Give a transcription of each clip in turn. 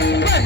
Yeah.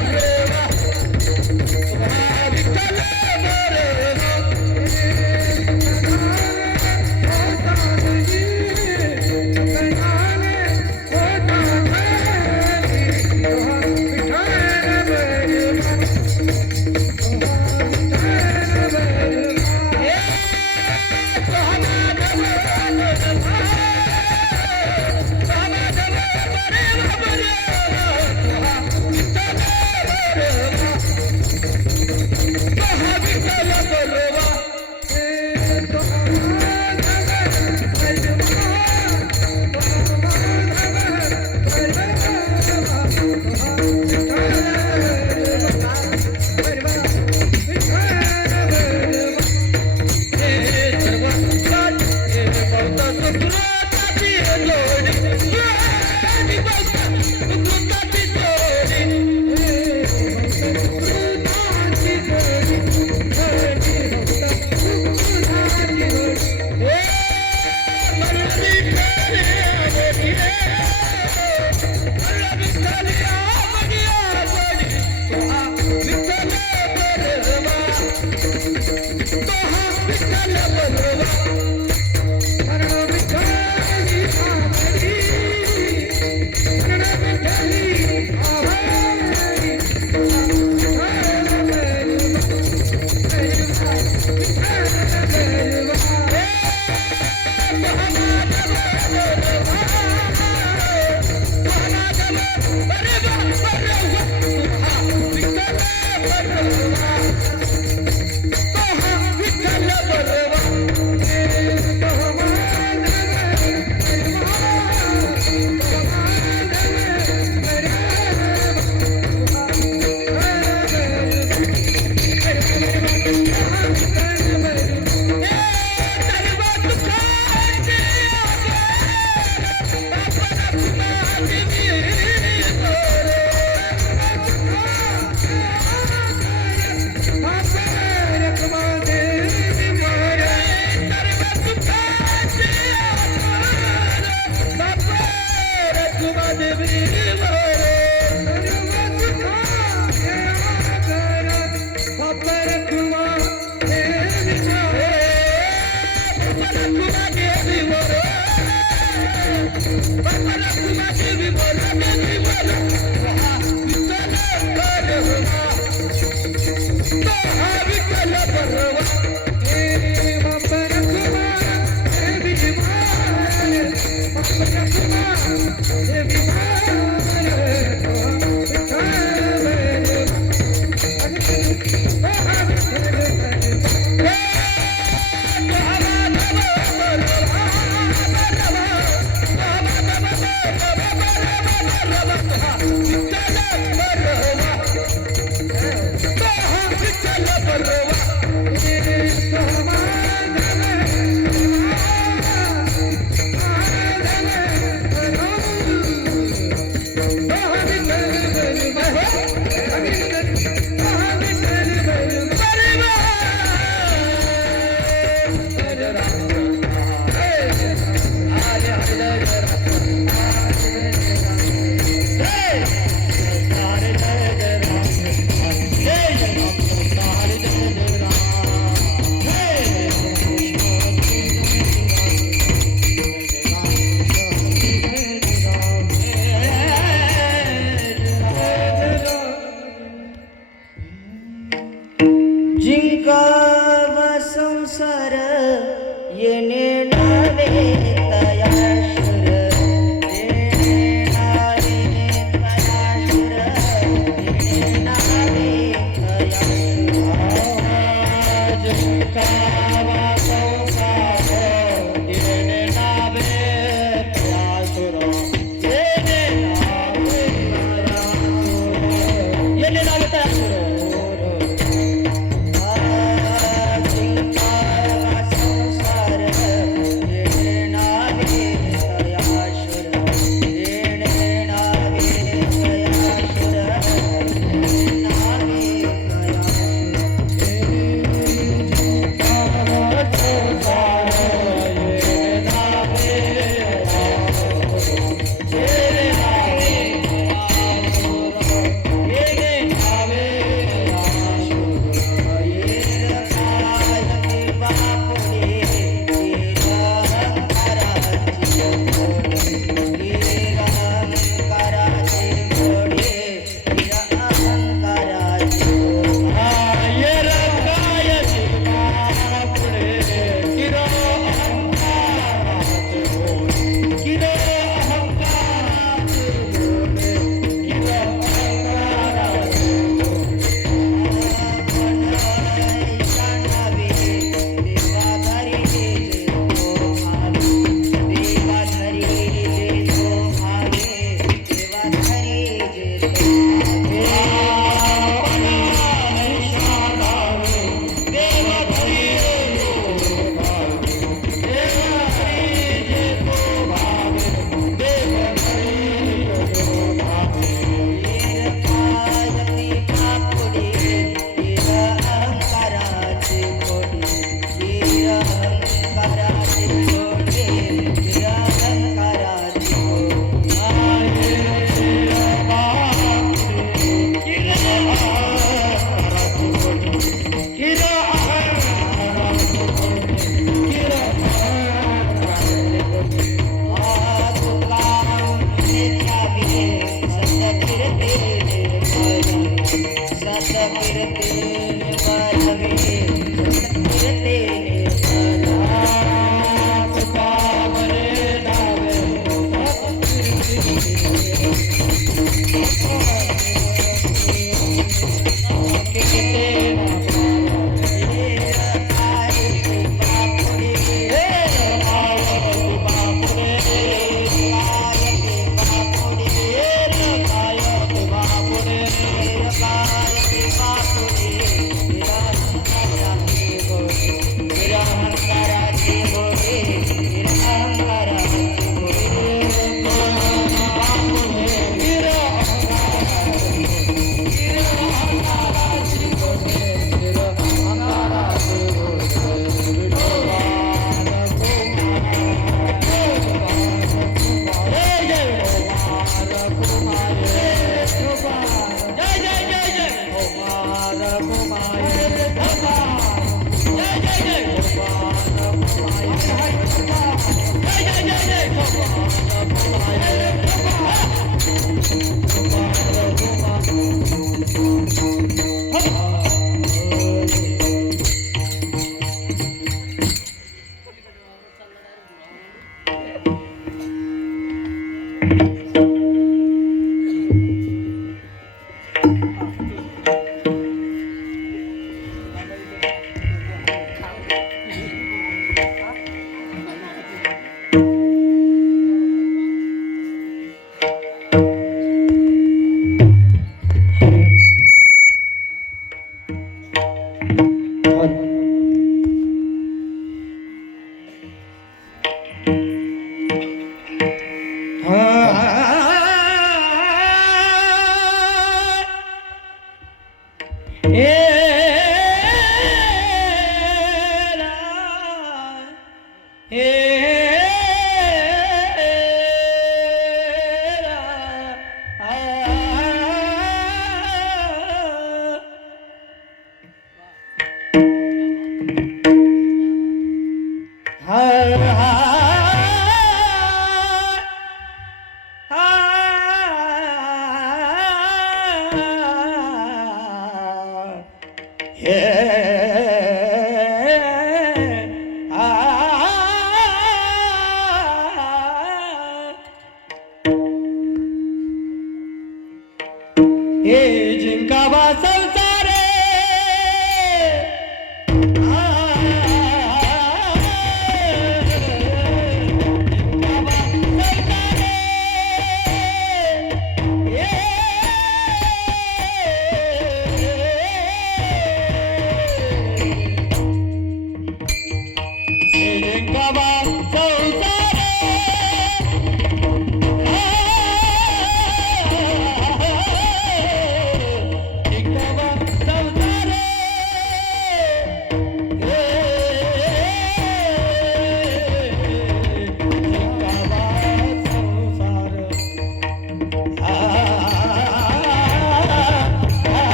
Baba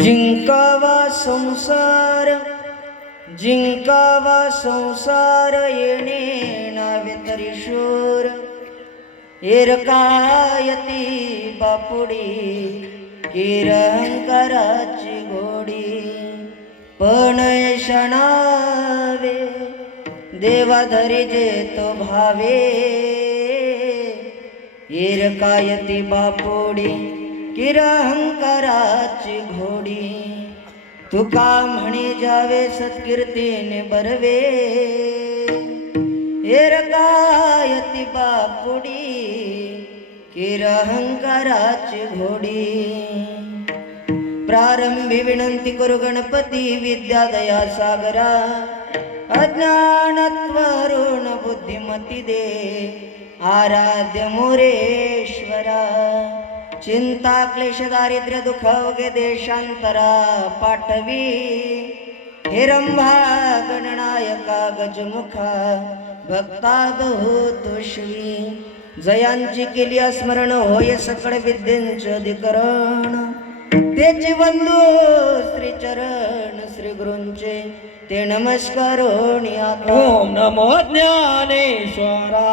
जिंकावा संसार जिंकावा संसार येणे नावे तरी शूर एरकायती बापुडी किरंकाराची घोडी पण ऐशणावे देवाधरी जे तो भावे एरकायती बापुडी किरहंकाराची घोडी तुका म्हणे जावे सत्कीर्तीने बरवे एरकायती बापुडी किरहंकाराची घोडी प्रारंभी विनंती करू गणपती विद्यादया सागरा अज्ञानत्वरुण बुद्धिमती दे आराध्य मोरेश्वरा चिंता क्लेश दारिद्र्य दुःख वगे देशांतरा पाठवी हिरंभा गणनायका गजमुखा भक्ता बहुतोषवी जयांची केली स्मरण होय सकळ विद्येंचे अधिकरण तेचे बंधू श्री चरण श्री गुरूंचे ते नमस्कारोणी ओम नमो ज्ञानेश्वरा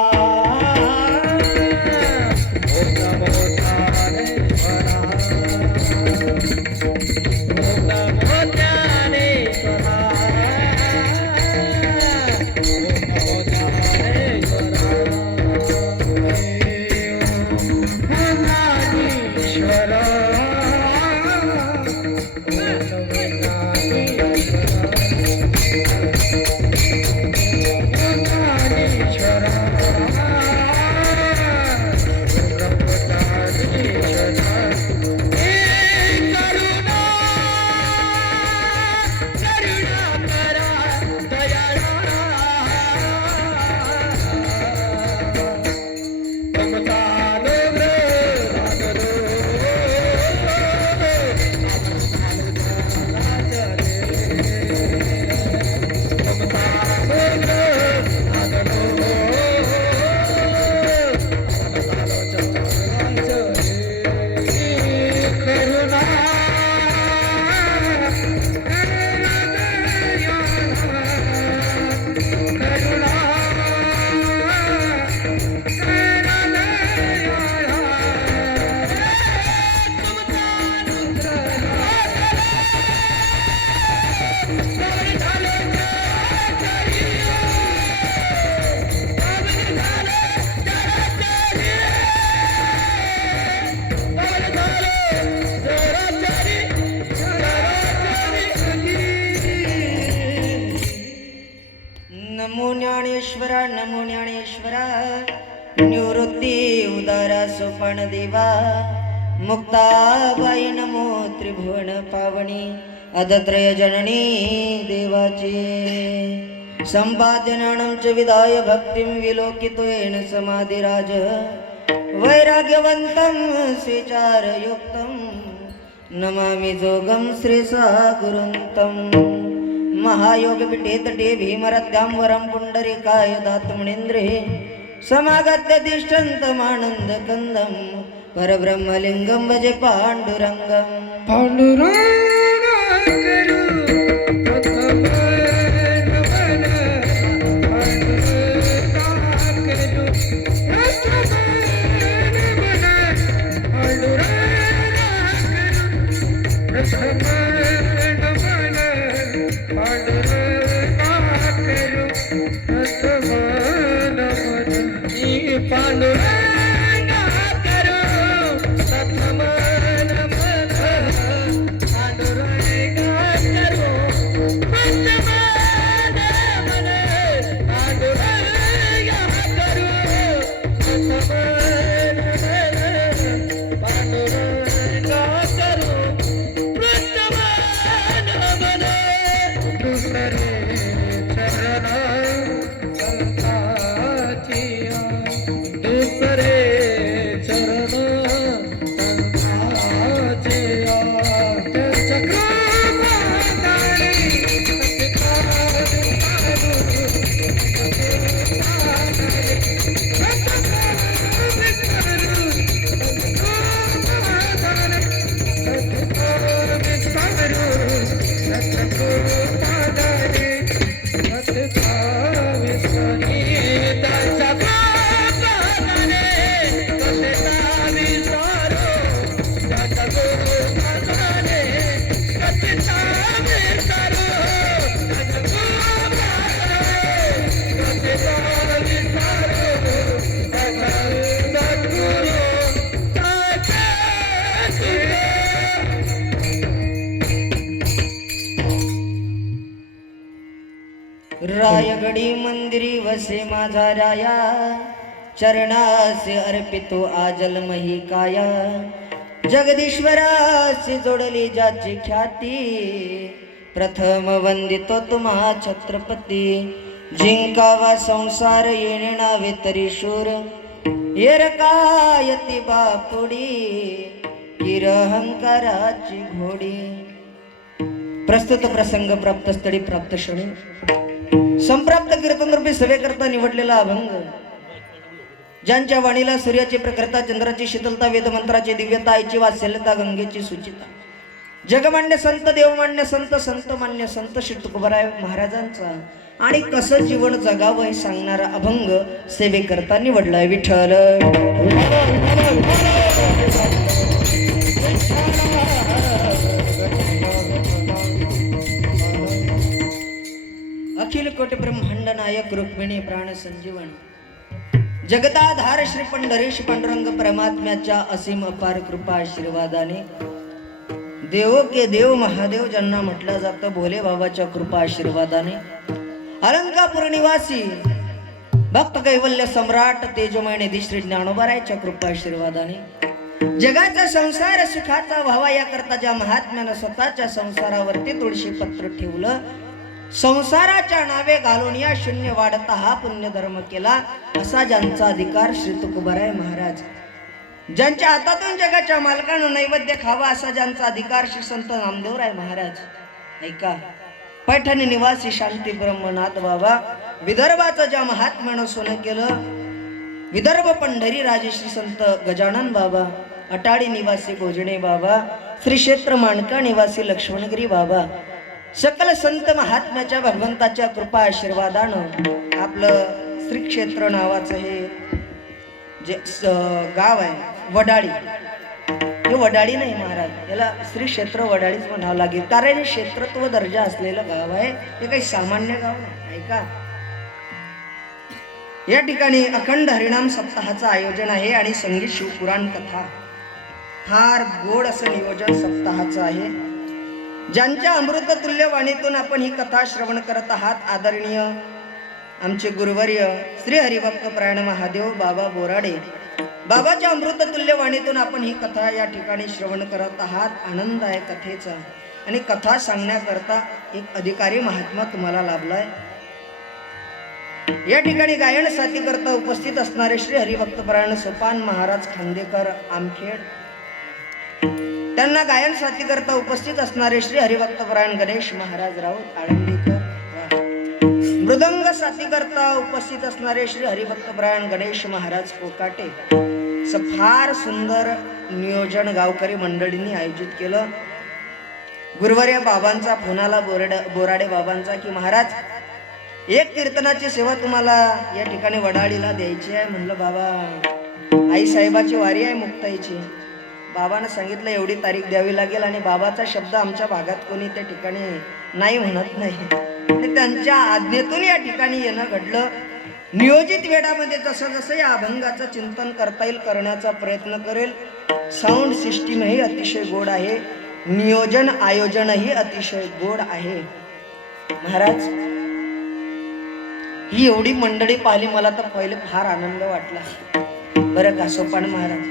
नमो ज्ञानेश्वरा निवृत्ती उदारा सोपान देवा मुक्ताबाई नमो त्रिभुवन पावनी अदत्रय जननी देवाची संपाद्यनानं च विधाय भक्तिं विलोकितेन समाधिराज वैराग्यवन्तं श्रीचारयुक्तं नमामि जोगं श्रीसागुरुन्तं महायोगपीठे तटे भीमरद्याम्बरं पुण्डरीकाय दातुमणीन्द्रे समागत्य तिष्ठन्तमानन्दकन्दं परब्रह्मलिङ्गं भजे पाण्डुरङ्गं गडी मंदिरी वसे माझा राया, चरणासे अर्पितो आजन्मही काया. जगदीश्वराशी जोडली ज्याची ख्याती, प्रथम वंदितो तुम्हा छत्रपती. जिंकावा संसार येणे नावे तरी शूर, येरकायती बापुडी किरहंकाराची घोडी. प्रस्तुत प्रसंग प्राप्त स्थळी प्राप्त क्षणी संप्राप्त कीर्तन रूपी सभेकरता निवडलेला अभंग, ज्यांच्या वाणीला सूर्याची प्रखरता, चंद्राची शीतलता, वेदमंत्राची दिव्यता, आईची वात्सल्यता, गंगेची सुचिता, जगमान्य संत, देवमान्य संत, संतमान्य संत श्री तुकोबाराय महाराजांचा आणि कसं जीवन जगावं हे सांगणारा अभंग सेवेकरता निवडलाय. विठ्ठल अखिल कोटी ब्रह्मांड नायक रुक्मिणी प्राण संजीवन, जगदाधार श्री पंढरीश पांडुरंग परमात्म्याच्या असीम अपार कृपा आशीर्वादाने, देव के देव महादेव ज्यांना म्हटलं जातं, भोले बाबाच्या कृपा आशीर्वादाने, अलंकापूर निवासी भक्त कैवल्य सम्राट तेजोमय निधी श्री ज्ञानोबारायच्या कृपा आशीर्वादाने, जगाचा संसार सुखाचा व्हावा या करता ज्या महात्म्यानं स्वतःच्या संसारावरती तुळशी पत्र ठेवलं, संसाराच्या नावे घालून या शून्य वाढता हा पुण्य धर्म केला, असा ज्यांचा अधिकार श्री तुकोबाराय महाराज, ज्यांच्या हातातून जगाच्या मालकानं नैवेद्य खावा असा ज्यांचा अधिकार श्री संत नामदेवराय महाराज. ऐका, पैठणी निवासी शांती ब्रह्मनाथ बाबा, विदर्भाचं ज्या महात्म्यानं सोनं केलं, विदर्भ पंढरी राजे श्री संत गजानन बाबा, अटाडी निवासी भोजणे बाबा, श्री क्षेत्र माणका निवासी लक्ष्मणगिरी बाबा, सकल संत महात्म्याच्या भगवंताच्या कृपा आशीर्वादानं आपलं श्री क्षेत्र नावाचं हे जे गाव आहे वडाळी, हे वडाळी नाही महाराज, याला श्री क्षेत्र वडाळीच म्हणावं लागेल, कारण हे क्षेत्रत्व दर्जा असलेलं गाव आहे, हे काही सामान्य गाव नाही. ऐका, या ठिकाणी अखंड हरिनाम सप्ताहाचं आयोजन आहे आणि संगीत शिवपुराण कथा फार गोड असं नियोजन सप्ताहाचं आहे. ज्यांच्या अमृततुल्य वाणीतून आपण ही कथा श्रवण करत आहात, आदरणीय आमचे गुरुवर्य श्री हरिभक्त परायण महादेव बाबा बोराडे, बाबाच्या अमृततुल्य वाणीतून आपण ही कथा या ठिकाणी श्रवण करत आहात. आनंद आहे कथेचा आणि कथा सांगण्याकरता एक अधिकारी महात्मा तुम्हाला लाभलाय. या ठिकाणी गायन साथी करता उपस्थित असणारे श्री हरिभक्त परायण सोपान महाराज खांदेकर आमखेड, त्यांना गायन साथी करता उपस्थित असणारे श्री हरिभक्त परायण गणेश महाराज राऊत आळंदीकर, मृदंग साथी करता उपस्थित असणारे श्री हरिभक्त परायण गणेश महाराज कोकाटे. फार सुंदर नियोजन गावकरी मंडळींनी आयोजित केलं. गुरुवर्य बाबांचा फोन आला, बोराडे बाबांचा, की महाराज एक कीर्तनाची सेवा तुम्हाला या ठिकाणी वडाळीला द्यायची आहे. म्हणलं बाबा, आई साहेबाची वारी आहे मुक्ताईची. बाबानं सांगितलं एवढी तारीख द्यावी लागेल आणि बाबाचा शब्द आमच्या भागात कोणी त्या ठिकाणी नाही म्हणत नाही आणि त्यांच्या आज्ञेतून या ठिकाणी येणं घडलं. नियोजित वेळामध्ये जसं जसं या अभंगाचं चिंतन करता येईल करण्याचा प्रयत्न करेल. साऊंड सिस्टीमही अतिशय गोड आहे, नियोजन आयोजनही अतिशय गोड आहे. महाराज, ही एवढी मंडळी पाहिली मला तर पहिले फार आनंद वाटला बरं का. सोपान महाराज,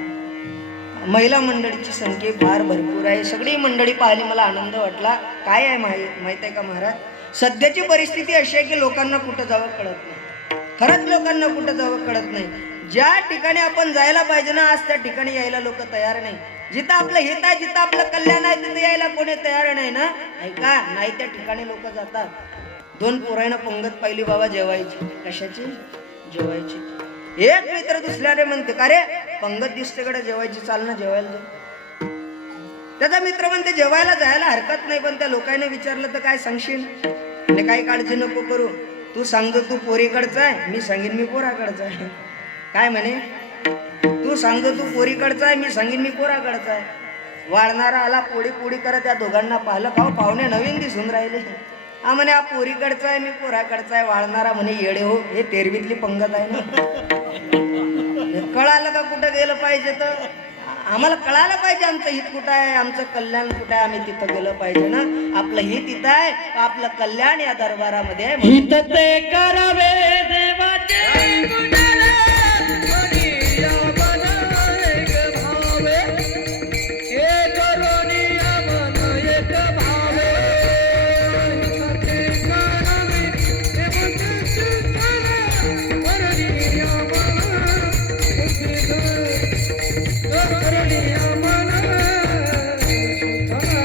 महिला मंडळीची संख्या फार भरपूर आहे, सगळी मंडळी पाहिली मला आनंद वाटला. काय आहे माहित आहे का महाराज, सध्याची परिस्थिती अशी आहे की लोकांना कुठं जावं कळत नाही. खरंच लोकांना कुठं जावं कळत नाही. ज्या ठिकाणी आपण जायला पाहिजे ना, आज त्या ठिकाणी यायला लोक तयार नाही. जिथं आपलं हित आहे, जिथं आपलं कल्याण आहे, तिथे यायला कोणी तयार नाही ना. ऐका, नाही त्या ठिकाणी लोक जातात. 2 पोरांना पंगत पाहिली बाबा जेवायची. कशाची? जेवायची. एक मित्र दुसऱ्याने म्हणते, का रे पंगत दिसतेकडे जेवायची, चाल ना जेवायला जाऊ. त्याचा मित्र म्हणते जेवायला जायला हरकत नाही, पण त्या लोकांनी विचारलं तर काय सांगशील? आणि काही काळजी नको करू, तू सांगतो तू पोरीकडचा आहे, मी सांगेन मी पोराकडचा आहे. काय म्हणे, तू सांगतो तू पोरीकडचा आहे, मी सांगेन मी पोराकडचा आहे. वाळणारा आला, पोळी पोळी करत त्या दोघांना पाहिलं, खाऊ पाहुणे नवीन दिसून राहिले. हा म्हणे हा पोरीकडचा आहे, मी पोराकडचा आहे. वाळणारा म्हणे येडे हो, हे तेरवीतली पंगत आहे ना. कळालं का कुठं गेलं पाहिजे तर? आम्हाला कळायला पाहिजे आमचं हित कुठं आहे, आमचं कल्याण कुठं आहे, आम्ही तिथं गेलं पाहिजे ना. आपलं हित इथं आहे, आपलं कल्याण या दरबारामध्ये आहे. हित ते करावे देवाचे गुणाला, करिया मन एक भावे, एक करुणिया मन एक भावे. हित ते करावे देवाचे गुणाला, करिया मन एक भावे.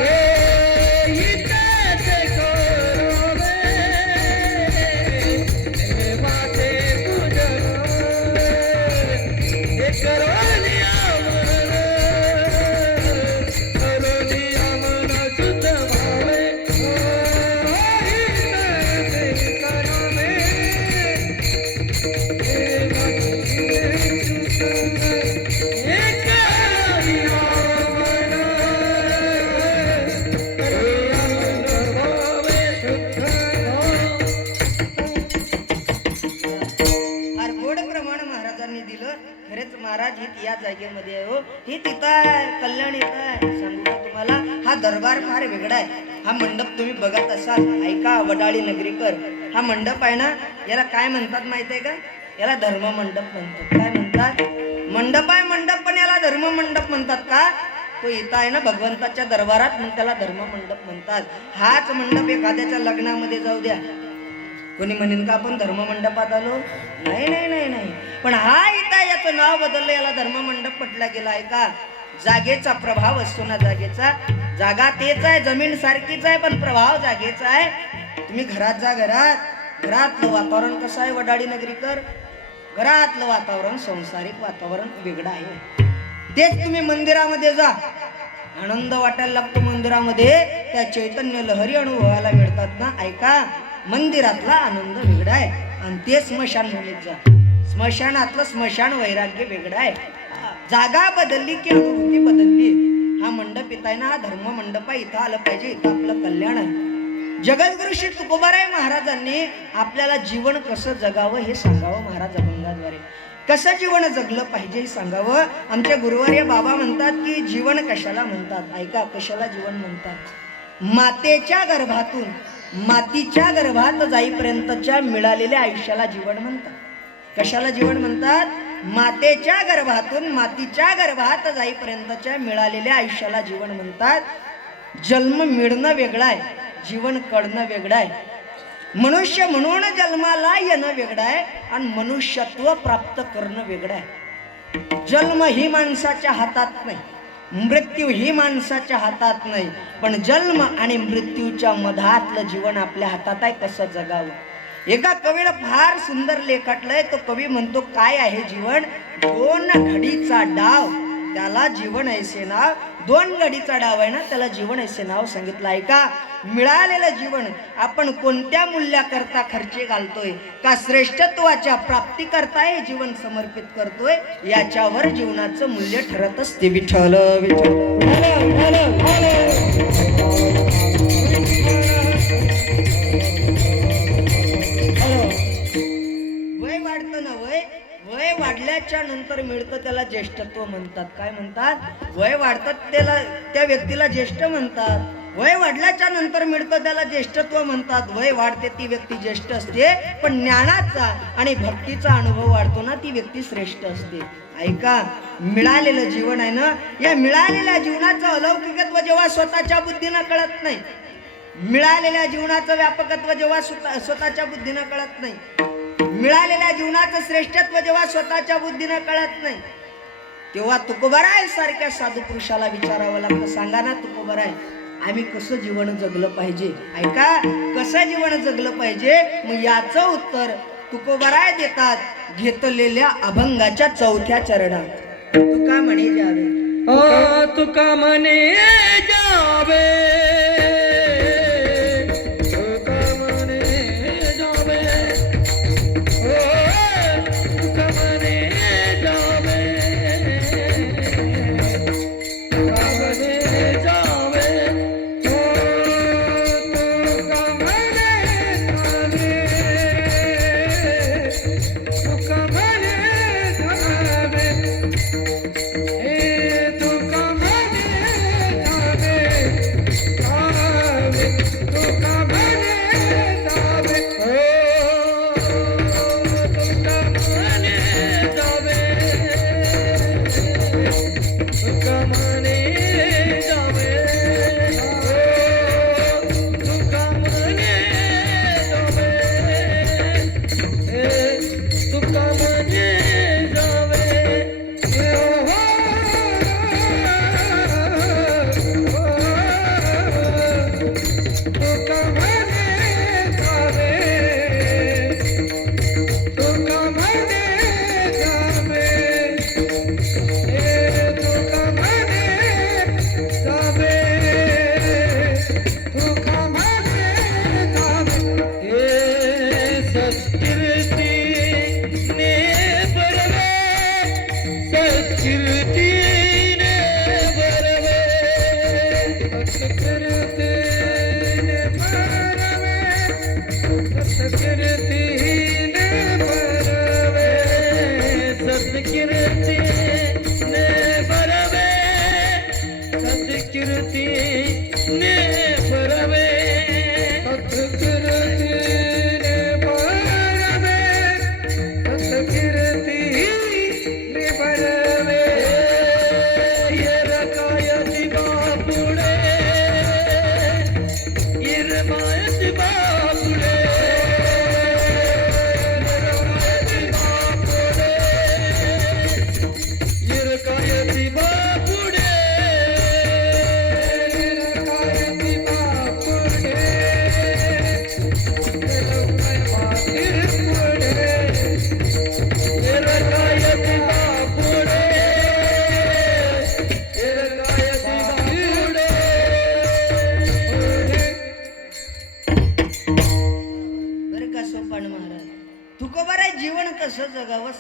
महाराज हित या जागेमध्ये आहे हो, ही तिथं आहे, कल्याण इथं आहे. सांगू का तुम्हाला, हा दरबार फार वेगळा आहे. हा मंडप तुम्ही बघत असाल, ऐका वडाळी नगरीकर, हा मंडप आहे ना, याला काय म्हणतात माहितीये का? याला धर्म मंडप म्हणतात. काय म्हणतात? मंडप आहे मंडप, पण याला धर्म मंडप म्हणतात का? तो इथं आहे ना भगवंताच्या दरबारात, मग त्याला धर्म मंडप म्हणतात. हाच मंडप एखाद्याच्या लग्नामध्ये जाऊ द्या, कोणी म्हणेन का आपण धर्म मंडपात आलो? नाही नाही नाही नाही. पण हा इथं याचं नाव बदललं, याला धर्म मंडप म्हटला गेला आहे का? जागेचा प्रभाव असतो ना, जागेचा. जागा तेच आहे, जमीन सारखीच आहे, पण प्रभाव जागेचा आहे. तुम्ही घरात जा, घरातलं वातावरण कसं आहे वडाळी नगरीकर? घरातलं वातावरण संसारिक वातावरण वेगळं आहे. तेच तुम्ही मंदिरामध्ये जा, आनंद वाटायला लागतो मंदिरामध्ये, त्या चैतन्य लहरी अनुभवायला मिळतात ना. ऐका, मंदिरातला आनंद वेगळा आहे, आणि ते स्मशान भूमीत जा, स्मशानातलं स्मशान वैराग्य वेगळं आहे. जागा बदलली की अनुभूती बदलली. हा मंडप इथं आहे ना, हा धर्म मंडप आहे, इथं आलं पाहिजे, इथं आपलं कल्याण आहे. जगद्गुरु श्री तुकोबाराय महाराजांनी आपल्याला जीवन कसं जगावं हे सांगावं महाराज अभंगाद्वारे. कसं जीवन जगलं पाहिजे हे सांगावं. आमचे गुरुवर्य बाबा म्हणतात की जीवन कशाला म्हणतात? ऐका, कशाला जीवन म्हणतात? मातेच्या गर्भातून मातीच्या गर्भात जाईपर्यंतच्या मिळालेल्या आयुष्याला जीवन म्हणतात. कशाला जीवन म्हणतात? मातेच्या गर्भातून मातीच्या गर्भात जाईपर्यंतच्या मिळालेल्या आयुष्याला जीवन म्हणतात. जन्म मिळणं वेगळं आहे, जीवन कडणं वेगळं आहे. मनुष्य म्हणून जन्माला येणं वेगळं आहे, आणि मनुष्यत्व प्राप्त करणं वेगळं आहे. जन्म ही माणसाच्या हातात नाही, मृत्यू ही माणसाच्या हातात नाही, पण जन्म आणि मृत्यूच्या मधातलं जीवन आपल्या हातात आहे. कसं जगावं? एका कवीला फार सुंदर लेखाटलंय. तो कवी म्हणतो, काय आहे जीवन? 2 घडीचा डाव, त्याला जीवन ऐसे नाव. 2 घडीचा डाव आहे ना, त्याला जीवन ऐसे नाव सांगितलं. ऐका, मिळालेलं जीवन आपण कोणत्या मूल्याकरता खर्ची घालतोय, का श्रेष्ठत्वाच्या प्राप्ती करता हे जीवन समर्पित करतोय, याच्यावर जीवनाचं मूल्य ठरत असते. विठ्ठल वय वाढतं ना, वय वाढल्याच्या नंतर मिळतं त्याला ज्येष्ठत्व म्हणतात. काय म्हणतात? वय वाढतात त्याला, त्या व्यक्तीला ज्येष्ठ म्हणतात. वय वाढल्याच्या नंतर मिळतं त्याला ज्येष्ठत्व म्हणतात. वय वाढते ती व्यक्ती ज्येष्ठ असते, पण ज्ञानाचा आणि भक्तीचा अनुभव वाढतो ना, ती व्यक्ती श्रेष्ठ असते. ऐका, मिळालेलं जीवन आहे ना, या मिळालेल्या जीवनाचं अलौकिकत्व जेव्हा स्वतःच्या बुद्धीनं कळत नाही, मिळालेल्या जीवनाचं व्यापकत्व जेव्हा स्वतःच्या बुद्धीनं कळत नाही, मिळालेल्या जीवनाचं श्रेष्ठत्व जेव्हा स्वतःच्या बुद्धीनं कळत नाही, तेव्हा तुकोबाराय सारख्या साधू पुरुषाला विचारावं लागतं. सांगा ना तुकोबाराय, आम्ही कसं जीवन जगलं पाहिजे? ऐका, कसं जीवन जगलं पाहिजे? मग याचं उत्तर तुकोबाराय देतात घेतलेल्या अभंगाच्या 4थ्या चरणात. तुका म्हणे जावे, तुका म्हणे जावे, तू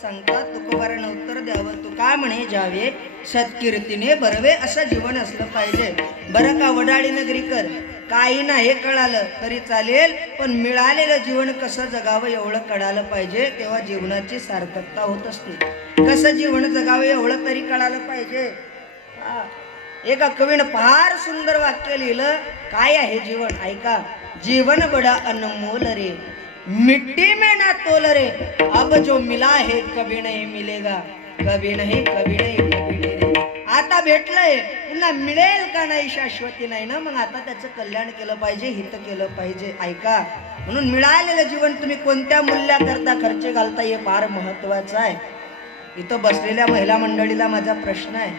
सांगतात तुकोबारानं उत्तर द्यावं तू काय म्हणे जावे सत्कीर्तीने बरवे असं जीवन असलं पाहिजे. बरं का वडाळी नगरीकर, काही नाही कळालं तरी चालेल, पण मिळालेलं जीवन कसं जगावं एवढं कळालं पाहिजे, तेव्हा जीवनाची सार्थकता होत असते. कसं जीवन जगावं एवढं तरी कळालं पाहिजे. एका कवीनं फार सुंदर वाक्य लिहिलं. काय आहे जीवन ऐका. जीवन बडा अनमोल रे, मिट्टी में ना तोल रे, अब जो मिला है कभी नहीं मिलेगा, कभी नहीं कभी नहीं कभी नहीं. आता भेटलंय पुन्हा मिळेल का नाही शाश्वती नाही ना. मग आता त्याचं कल्याण केलं पाहिजे, हित केलं पाहिजे. ऐका, म्हणून मिळालेलं जीवन तुम्ही कोणत्या मूल्याकरता खर्च घालता हे फार महत्वाचं आहे. इथं बसलेल्या महिला मंडळीला माझा प्रश्न आहे,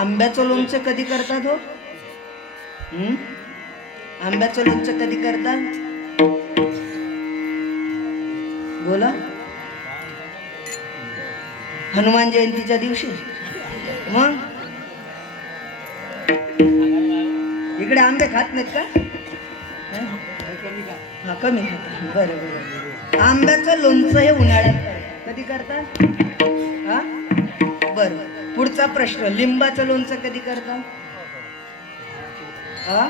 आंब्याचं लोणचं कधी करतात हो? आंब्याचं लोणचं कधी करतात? बोला. हनुमान जयंतीच्या दिवशी. मग इकडे आंबे खात नाहीत का? हा, कमी खात. बरं बरं. आंब्याचं लोणचं हे उन्हाळ्यात कधी करतात? हा, बरं. पुढचा प्रश्न, लिंबाचं लोणचं कधी करता? हा,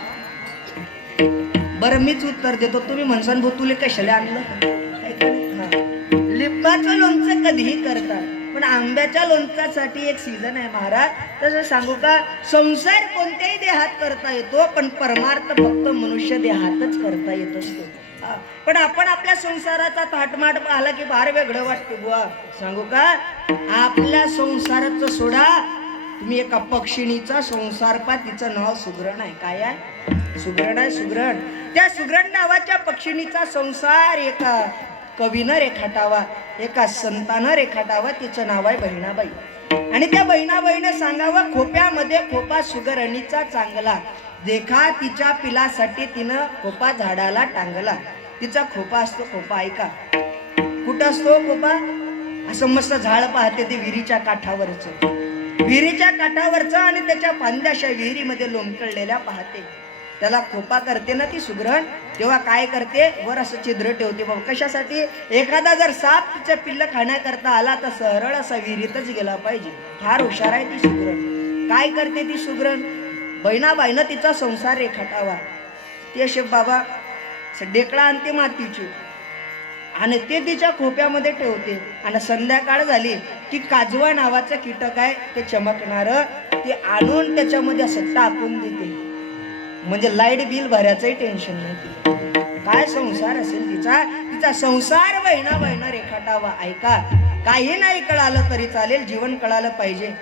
बरं मीच उत्तर देतो, तुम्ही म्हणसान भो तुले कशाला आणलं. लिंबाचं लोणचं कधीही करतात, पण आंब्याच्या लोणच्यासाठी एक सीझन आहे महाराज. तसं सांगू का, संसार कोणत्याही देहात करता येतो, पण परमार्थ फक्त मनुष्य देहातच करता येत असतो. पण आपण आपल्या संसाराचा थाटमाट पाहिला की फार वेगळं वाटते बुवा. सांगू का, आपल्या संसाराचं सोडा, तुम्ही एका पक्षिणीचा संसार पा, तिचं नाव सुगरण आहे. काय आहे? सुगरण आहे. सुगरण. त्या सुगरण नावाच्या पक्षिणीचा संसार एका कवीनं रेखाटावा, एका संतानं रेखाटावा. तिचं नाव आहे बहिणाबाई. आणि त्या बहिणाबाईनं सांगावं, खोप्यामध्ये खोपा सुगरणीचा चांगला, देखा तिच्या पिलासाठी तिनं खोपा झाडाला टांगला. तिचा खोपा असतो. खोपा ऐका, कुठं असतो खोपा? असं मस्त झाड पाहते ते विहिरीच्या काठावरचं, विहिरीच्या काठावरचं, आणि त्याच्या फांद्याशा विहिरीमध्ये लोंबकळलेल्या पाहते. त्याला खोपा करते ना ती सुगरण, तेव्हा काय करते, वर असं छिद्र ठेवते. बघ कशासाठी? एखादा जर साप तिच्या पिल्ल खाण्याकरता आला तर सरळ असा विहिरीतच गेला पाहिजे. फार हुशार आहे ती सुगरण. काय करते ती सुगरण? बहिणाबाईनं तिचा संसार रेखाटावा. ती असे बाबा डेकळा आणते मातीची, आणि ते तिच्या खोप्यामध्ये ठेवते. आणि संध्याकाळ झाली की काजवा नावाचं कीटक आहे ते चमकणार, ते आणून त्याच्यामध्ये असं टाकून देते. म्हणजे लाईट बिल भरायचंही टेन्शन नाही. काय संसार असेल तिचा. तिचा संसार बहिणाबाईनं रेखाटावा. ऐका, काही नाही कळालं तरी चालेल, जीवन कळालं पाहिजे.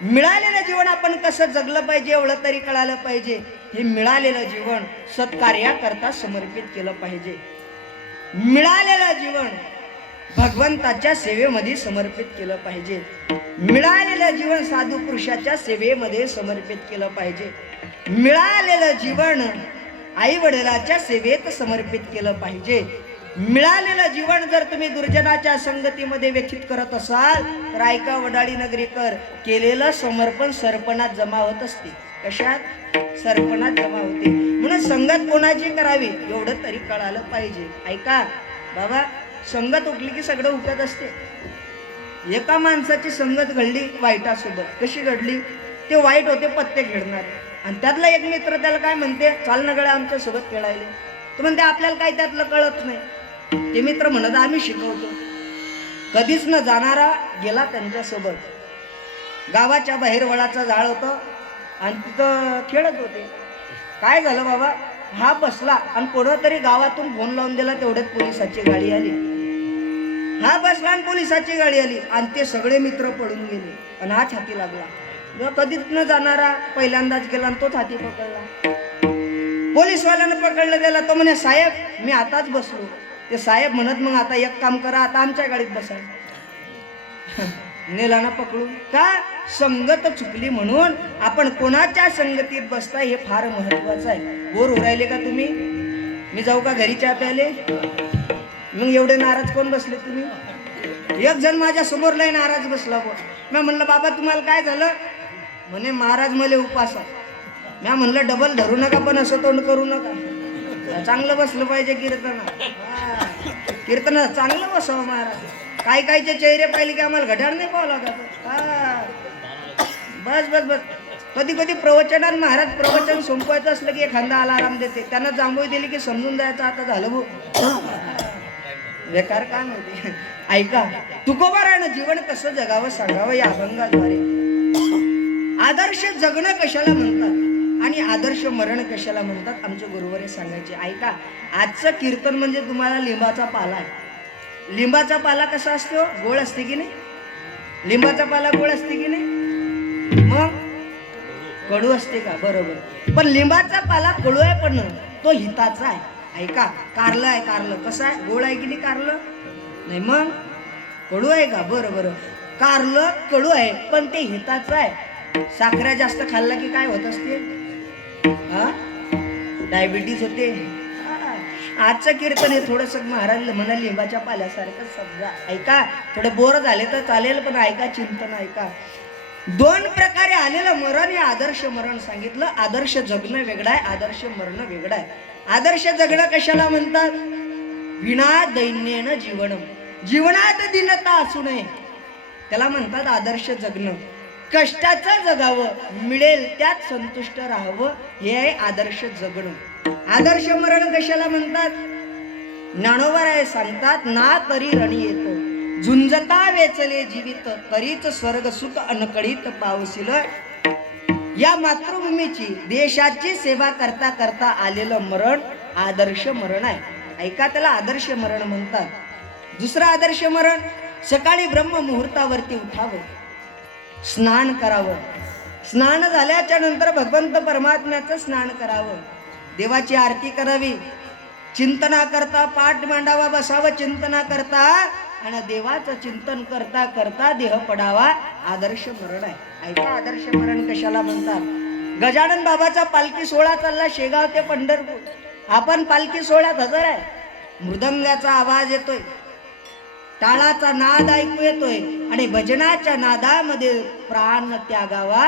मिळालेलं जीवन आपण कसं जगलं पाहिजे एवढं तरी कळालं पाहिजे. हे मिळालेलं जीवन सत्कार्याकरता समर्पित केलं पाहिजे. मिळालेलं जीवन भगवंताच्या सेवेमध्ये समर्पित केलं पाहिजे. मिळालेलं जीवन साधू पुरुषाच्या सेवेमध्ये समर्पित केलं पाहिजे. मिळालेलं जीवन आई वडिलाच्या सेवेत समर्पित केलं पाहिजे. मिळालेलं जीवन जर तुम्ही दुर्जनाच्या संगतीमध्ये व्यथित करत असाल तर ऐका वडाळी नगरीकर, केलेलं समर्पण सरपणात जमा होत असते. कशात? सरपणात जमा होते. म्हणून संगत कोणाची करावी एवढं तरी कळालं पाहिजे. ऐका बाबा, संगत उठली की सगळं उठत असते. एका माणसाची संगत घडली वाईटासोबत. कशी घडली? ते वाईट होते पत्ते खेळणार, आणि त्यातला एक मित्र त्याला काय म्हणते, चाल ना गड्या आमच्या सोबत खेळायले. तो म्हणते आपल्याला काही त्यातलं कळत नाही. ते मित्र म्हणत आम्ही शिकवतो. कधीच न जाणारा गेला त्यांच्यासोबत. गावाच्या बाहेर वडाचं झाड होतं आणि तिथं खेळत होते. काय झालं बाबा, हा बसला आणि कोणा तरी गावातून फोन लावून दिला. तेवढ्यात पोलिसाची गाडी आली. हा बसला आणि पोलिसाची गाडी आली आणि ते सगळे मित्र पळून गेले आणि हा छाती लागला. कधीच न जाणारा पहिल्यांदाच गेला आणि तोच हाती पकडला. पोलीसवाल्यानं पकडलं त्याला. तो म्हणे साहेब मी आताच बसलो. ते साहेब म्हणत मग आता एक काम करा, आता आमच्या गाडीत बसा. नेला ना पकडून. का? संगत चुकली म्हणून. आपण कोणाच्या संगतीत बसता हे फार महत्वाचं आहे. बोर हो राहिले का तुम्ही? मी जाऊ का घरी चहा प्यायले? मग एवढे नाराज कोण बसले तुम्ही? एक जण माझ्या समोर लय नाराज बसला. मी म्हणलं बाबा तुम्हाला काय झालं? म्हणे महाराज मले उपास आहे. मी म्हणलं डबल धरू नका पण असं तोंड करू नका. चांगलं बसलं पाहिजे कीर्तन. कीर्तन चांगलं बसावं महाराज. काय कायचे चेहरे पाहिले की आम्हाला घड्याळ नाही पाहावं लागत. हा बस बस बस. कधी कधी प्रवचनात महाराज प्रवचन संपवायचं असलं की एखादा अलाराम देते, त्यांना जांभूळ दिली की समजून जायचं आता झालं भाऊ. बेकार काम होते. ऐका, तुकोबारानं जीवन कसं जगावं सांगावं या अभंगाद्वारे. आदर्श जगणं कशाला म्हणतात आणि आदर्श मरण कशाला म्हणतात आमचे गुरुवारे सांगायचे. ऐका, आजचं कीर्तन म्हणजे तुम्हाला लिंबाचा पाला आहे. लिंबाचा पाला कसा असतो? गोळ असते की नाही? लिंबाचा पाला गोळ असते की नाही? मग कडू असते का? बरोबर. पण लिंबाचा पाला कडू आहे पण तो हिताचा आहे. ऐका, कारलं आहे. कारलं कसं आहे? गोळ आहे की नाही कारलं? नाही मग कडू आहे का? बरोबर. कारलं कडू आहे पण ते हिताचं आहे. साखऱ्या जास्त खाल्ला की काय होत असते? हा, डायबिटीज होते. आजचं कीर्तन हे थोडस महाराज म्हणा लिंबाच्या पाल्यासारखं समजा. ऐका, थोडे बोर झाले तर चालेल पण ऐका चिंतन. ऐका, दोन प्रकारे आलेलं मरण हे आदर्श मरण सांगितलं. आदर्श जगणं वेगळं आहे, आदर्श मरण वेगळं आहे. आदर्श जगणं कशाला म्हणतात? विना दैन्येन जीवनम, जीवनात दीनता असू नये त्याला म्हणतात आदर्श जगणं. कष्टाचं जगावं, मिळेल त्यात संतुष्ट राहावं, हे आहे आदर्श जगणं. आदर्श मरण कशाला म्हणतात? ज्ञानोबा सांगतात, ना तरी रणी येतो झुंजता वेचले जीवित, तरीच स्वर्ग सुख अनकडीत पावसिल. या मातृभूमीची देशाची सेवा करता करता आलेलं मरण आदर्श मरण आहे. ऐका, त्याला आदर्श मरण म्हणतात. दुसरं आदर्श मरण, सकाळी ब्रह्म मुहूर्तावरती उठावं, स्नान करावं. स्नान झाल्याच्या नंतर भगवंत परमात्म्याचं स्नान करावं, देवाची आरती करावी, चिंतना करता पाठ मांडावा, बसावं चिंतना करता आणि देवाचं चिंतन करता करता देह पडावा. आदर्श मरण आहे. ऐका, आदर्श मरण कशाला म्हणतात? गजानन बाबाचा पालखी सोहळा चालला शेगाव ते पंढरपूर. आपण पालखी सोहळ्यात हजर आहे. मृदंगाचा आवाज येतोय, टाळाचा नाद ऐकू येतोय आणि भजनाच्या नादामध्ये प्राण त्यागावा.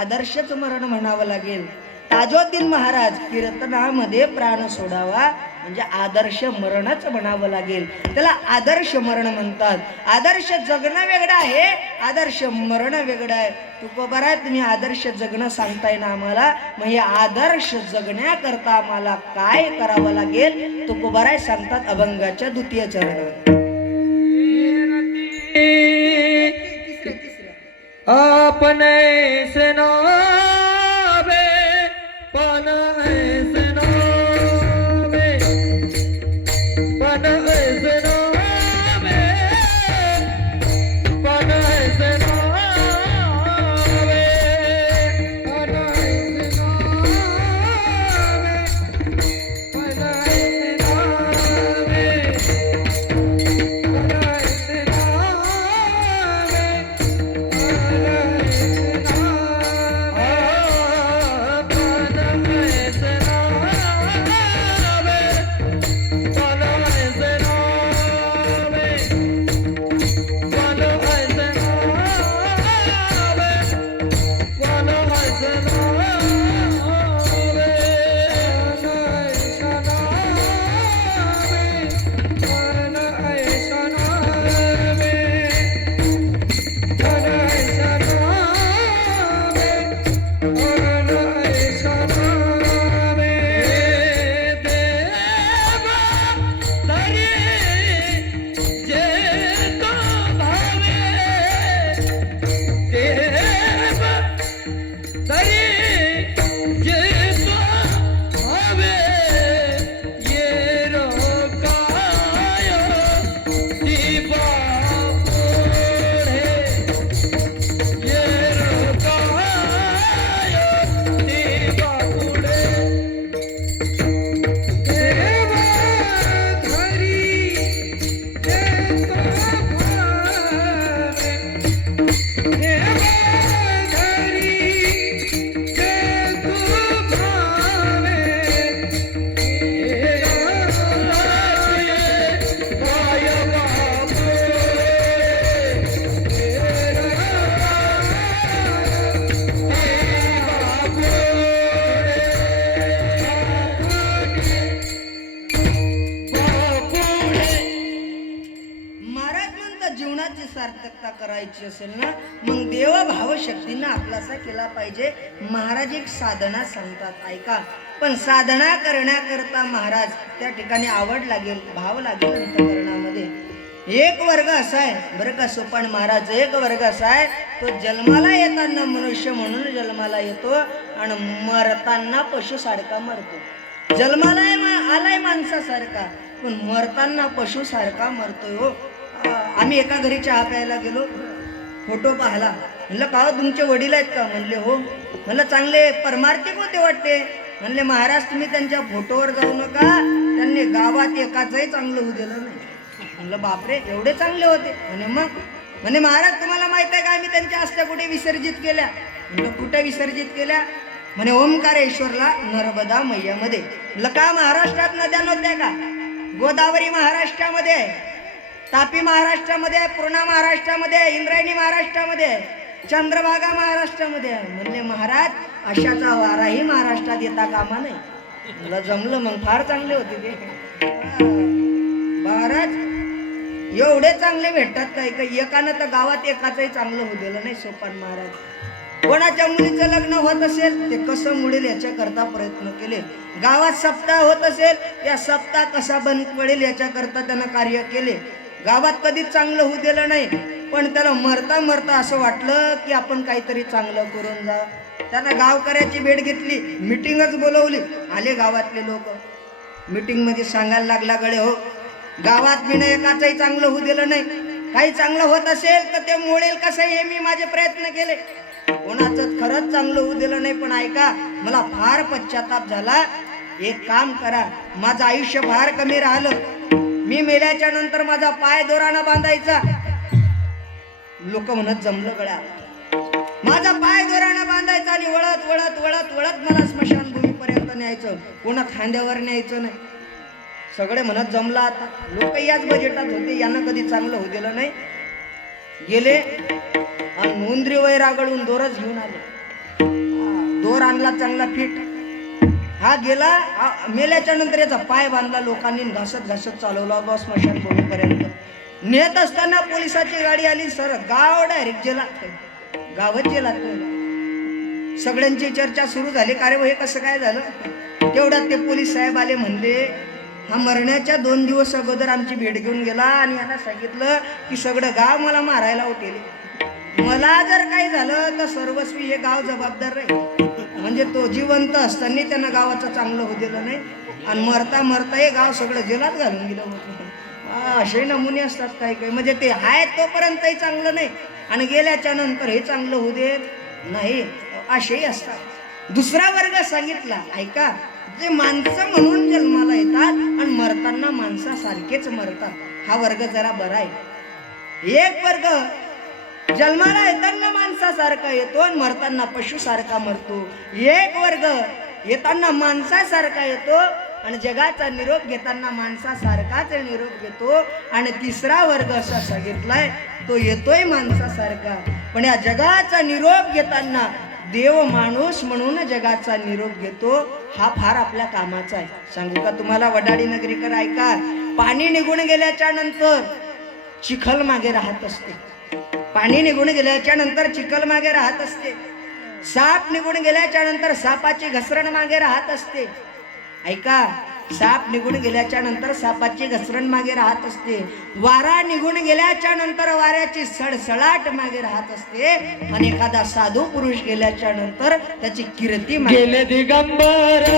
आदर्शच मरण म्हणावं लागेल. ताजोद्दीन महाराज कीर्तनामध्ये प्राण सोडावा म्हणजे आदर्श मरणच म्हणावं लागेल. त्याला आदर्श मरण म्हणतात. आदर्श जगणं वेगळं आहे, आदर्श मरण वेगळं आहे. तुकोबा आहे, तुम्ही आदर्श जगणं सांगताय ना आम्हाला, मग हे आदर्श जगण्याकरता आम्हाला काय करावं लागेल? तुकोबा सांगतात अभंगाच्या द्वितीय चरणात. आपण ऐसे नावे पण ऐसे नावे पण ऐसे नावे पण ऐसे नावे पण ऐसे नावे पण ऐसे नावे पण ऐसे नावे करायची असेल ना मग देवभाव शक्तीनं आपलासा केला पाहिजे. महाराज एक साधना सांगतात ऐका. पण साधना करण्याकरता महाराज त्या ठिकाणी आवड लागेल, भाव लागेल अंतःकरणामध्ये. एक वर्ग असा आहे बरं का सोपान महाराज, एक वर्ग असा आहे तो जन्माला येताना मनुष्य म्हणून जन्माला येतो आणि मरताना पशुसारखा मरतो. जन्माला आलाय माणसासारखा पण मरताना पशुसारखा मरतोय हो. आम्ही एका घरी चहा प्यायला गेलो, फोटो पाहिला. म्हणलं का तुमचे वडील आहेत का? म्हणले हो. म्हणलं चांगले परमार्थिक होते वाटते. म्हणले महाराज तुम्ही त्यांच्या फोटोवर जाऊ नका, त्यांनी गावात एकाचंही चांगलं होऊ दिलं नाही. म्हणलं बापरे एवढे चांगले होते? म्हणे मग. म्हणे महाराज तुम्हाला माहित आहे का आम्ही त्यांच्या अस्त्या कुठे विसर्जित केल्या? म्हणलं कुठे विसर्जित केल्या? म्हणे ओंकारेश्वरला नर्मदा मैयामध्ये. म्हणलं का महाराष्ट्रात नद्या नव्हत्या का? गोदावरी महाराष्ट्रामध्ये आहे, तापी महाराष्ट्रामध्ये आहे, पूर्णा महाराष्ट्रामध्ये आहे, इंद्रायणी महाराष्ट्रामध्ये आहे, चंद्रभागा महाराष्ट्रामध्ये आहे. म्हणले महाराज अशाचा वाराही महाराष्ट्रात येता कामा नाही. मला जमलं मग, फार चांगले होते ते महाराज. एवढे चांगले भेटतात काही काही. एकानं तर गावात एकाचंही चांगलं होऊ दिलं नाही सोपान महाराज. कोणाच्या मुलीचं लग्न होत असेल ते कसं मुडेल याच्या करता प्रयत्न केले. गावात सप्ताह होत असेल या सप्ताह कसा बंद पडेल याच्या करता त्यानं कार्य केले. गावात कधीच चांगलं होऊ दिलं नाही पण त्याला मरता मरता असं वाटलं की आपण काहीतरी चांगलं करून जा. त्यानं गावकऱ्याची भेट घेतली, मिटिंगच बोलवली. आले गावातले लोक, मिटिंग मध्ये सांगायला लागला गडे हो गावात मी एकाचंही चांगलं होऊ दिलं नाही. काही चांगलं होत असेल तर ते मोडेल कसं हे मी माझे प्रयत्न केले. कोणाचं खरंच चांगलं होऊ दिलं नाही. पण ऐका मला फार पश्चाताप झाला. एक काम करा, माझं आयुष्य फार कमी राहिलं, मी मेल्याच्या नंतर माझा पाय दोरानं बांधायचा. लोक म्हणत जमलं गड्या. माझा पाय दोरानं बांधायचा आणि वळत वळत वळत वळत मला स्मशानभूमीपर्यंत न्यायचं, कोणा खांद्यावर न्यायचं नाही. सगळे म्हणत जमला. आता लोक याच बजेटात होते, यांना कधी चांगलं होऊ दिलं नाही. गेले आणि नोंदरी वैरागडून दोरच घेऊन आले. दोर आणला चांगला फिट. हा गेला, मेल्याच्या नंतर याचा पाय बांधला लोकांनी, घासत घासत चालवला बस स्मशानभूमीपर्यंत. नेत असताना पोलिसाची गाडी आली. सर गाव डायरेक्ट जेलात, गावच जेलात. सगळ्यांची चर्चा सुरू झाली, का रे हे कसं काय झालं? तेवढ्यात ते पोलीस साहेब आले. म्हणले हा मरण्याच्या 2 दिवस अगोदर आमची भेट घेऊन गेला आणि यांना सांगितलं की सगळं गाव मला मारायला उठेल. मला जर काही झालं तर सर्वस्वी हे गाव जबाबदार राहील. म्हणजे तो जिवंत असताना त्यानं गावाचं चांगलं होऊ दिलं नाही आणि मरता मरता हे गाव सगळं जेलात घालून गेलं होतं. असे नमुने असतात काही काही. म्हणजे ते आहेत तोपर्यंतही चांगलं नाही आणि गेल्याच्या नंतर हे चांगलं होऊ देत नाही, असेही असतात. दुसरा वर्ग सांगितला ऐका, जे माणसं म्हणून जन्माला येतात आणि मरताना माणसासारखेच मरतात. हा वर्ग जरा बरा आहे. एक वर्ग जन्माला येताना माणसासारखा येतो आणि मरताना पशुसारखा मरतो. एक वर्ग येताना माणसासारखा येतो आणि जगाचा निरोप घेताना माणसासारखाच निरोप घेतो. आणि तिसरा वर्ग असा सांगितलाय तो येतोय माणसासारखा पण या जगाचा निरोप घेताना देव माणूस म्हणून जगाचा निरोप घेतो. हा फार आपल्या कामाचा आहे. सांगू का तुम्हाला वडाळी नगरीकर ऐका. पाणी निघून गेल्याच्या नंतर चिखल मागे राहत असते. पाणी निघून गेल्याच्या नंतर चिखल मागे राहत असते. साप निघून गेल्याच्या नंतर सापाची घसरण मागे राहत असते. ऐका, साप निघून गेल्याच्या नंतर सापाची घसरण मागे राहत असते. वारा निघून गेल्याच्या नंतर वाऱ्याची सळसळाट मागे राहत असते. आणि एखादा साधू पुरुष गेल्याच्या नंतर त्याची कीर्ती गेले दिगंबर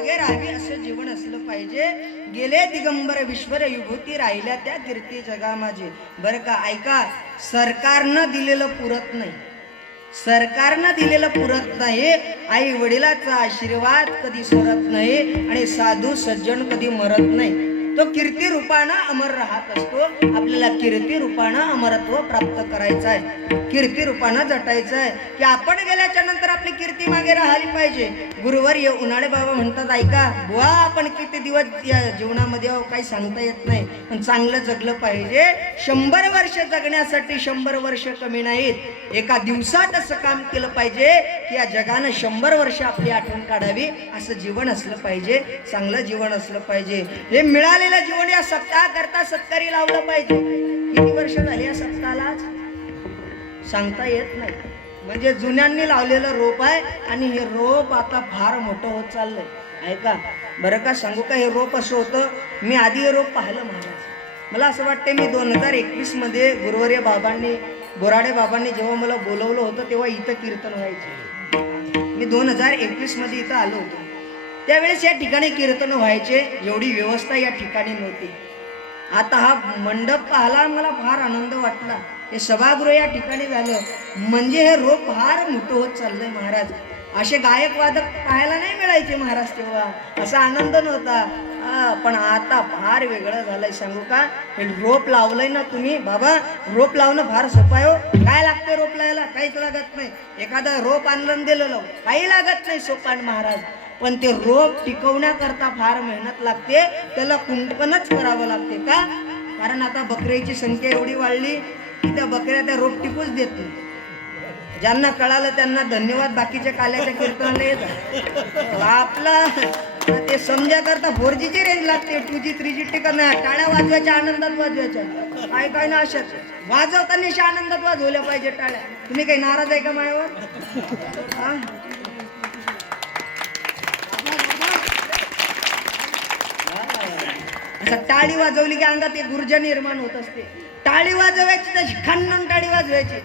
मागे राहावी असं जीवन असलं पाहिजे. गेले दिगंबर विश्वर विभूती राहिल्या त्या कीर्ती जगा माझे. बरं का, ऐका, सरकारनं दिलेलं पुरत नाही. सरकारनं दिलेलं पुरत नाही. आई वडिलाचा आशीर्वाद कधी सरत नाही आणि साधू सज्जन कधी मरत नाही. तो कीर्ती रूपानं अमर राहत असतो. आपल्याला कीर्ती रूपानं अमरत्व प्राप्त करायचं आहे, कीर्ती रूपानं जटायचं आहे की आपण गेल्याच्या नंतर आपली कीर्ती मागे राहिली पाहिजे. गुरुवर्य उन्हाळे बाबा म्हणतात, ऐका बुवा, आपण किती दिवस या जीवनामध्ये काही सांगता येत नाही, पण चांगलं जगलं पाहिजे. 100 वर्ष जगण्यासाठी 100 वर्ष कमी नाहीत. एका दिवसात असं काम केलं पाहिजे की या जगानं 100 वर्ष आपली आठवण काढावी. असं जीवन असलं पाहिजे, चांगलं जीवन असलं पाहिजे. हे मिळालेलं जीवन या सप्ताह करता सत्कारी लावलं पाहिजे. किती वर्ष झाली या सप्ताहाला सांगता येत नाही. म्हणजे जुन्यांनी लावलेलं रोप आहे आणि हे रोप आता फार मोठं होत चाललंय. ऐका बरं का, सांगू का, हे रोप असं होतं. मी आधी हे रोप पाहिलं महाराज. मला असं वाटतं मी 2021 मध्ये गुरुवर्य बाबांनी, बोराडे बाबांनी जेव्हा मला बोलवलं होतं तेव्हा इथं कीर्तन व्हायचे. मी 2021 मध्ये इथं आलो होतो. त्यावेळेस या ठिकाणी कीर्तन व्हायचे. एवढी व्यवस्था या ठिकाणी नव्हती. आता हा मंडप पाहला, मला फार आनंद वाटला. हे सभागृह या ठिकाणी झालं म्हणजे हे रोप फार मोठं होत चाललंय महाराज. असे गायक वादक पाहायला नाही मिळायचे महाराज तेव्हा, असा आनंद नव्हता. पण आता फार वेगळं झालंय. सांगू का, हे रोप लावलंय ना तुम्ही बाबा, रोप लावणं फार सोपं आहे हो. काय लागतं रोप लावायला? काहीच लागत नाही. एखादं रोप आणलं दिलं लावून काही लागत नाही, सोपान महाराज. पण ते रोप टिकवण्याकरता फार मेहनत लागते, त्याला कुंपणच करावं लागते. का? कारण आता बकऱ्याची संख्या एवढी वाढली की त्या बकऱ्या त्या रोप टिकूच देत नाही. ज्यांना कळालं त्यांना धन्यवाद, बाकीच्या काल्याच्या कीर्तनाला येतात. आपला ते समजाकरता 4G ची रेंज लागते, 2G 3G टिकत नाही. टाळ्या वाजवायच्या, आनंदात वाजवायच्या. काय काय ना अशाच वाजवताना आनंदात वाजवल्या पाहिजे टाळ्या. तुम्ही काही नाराज आहे का माझ्यावर? हा, टाळी वाजवली की अंगात एक ऊर्जा निर्माण होत असते. टाळी वाजवायची तशी खन्नन टाळी वाजवायची.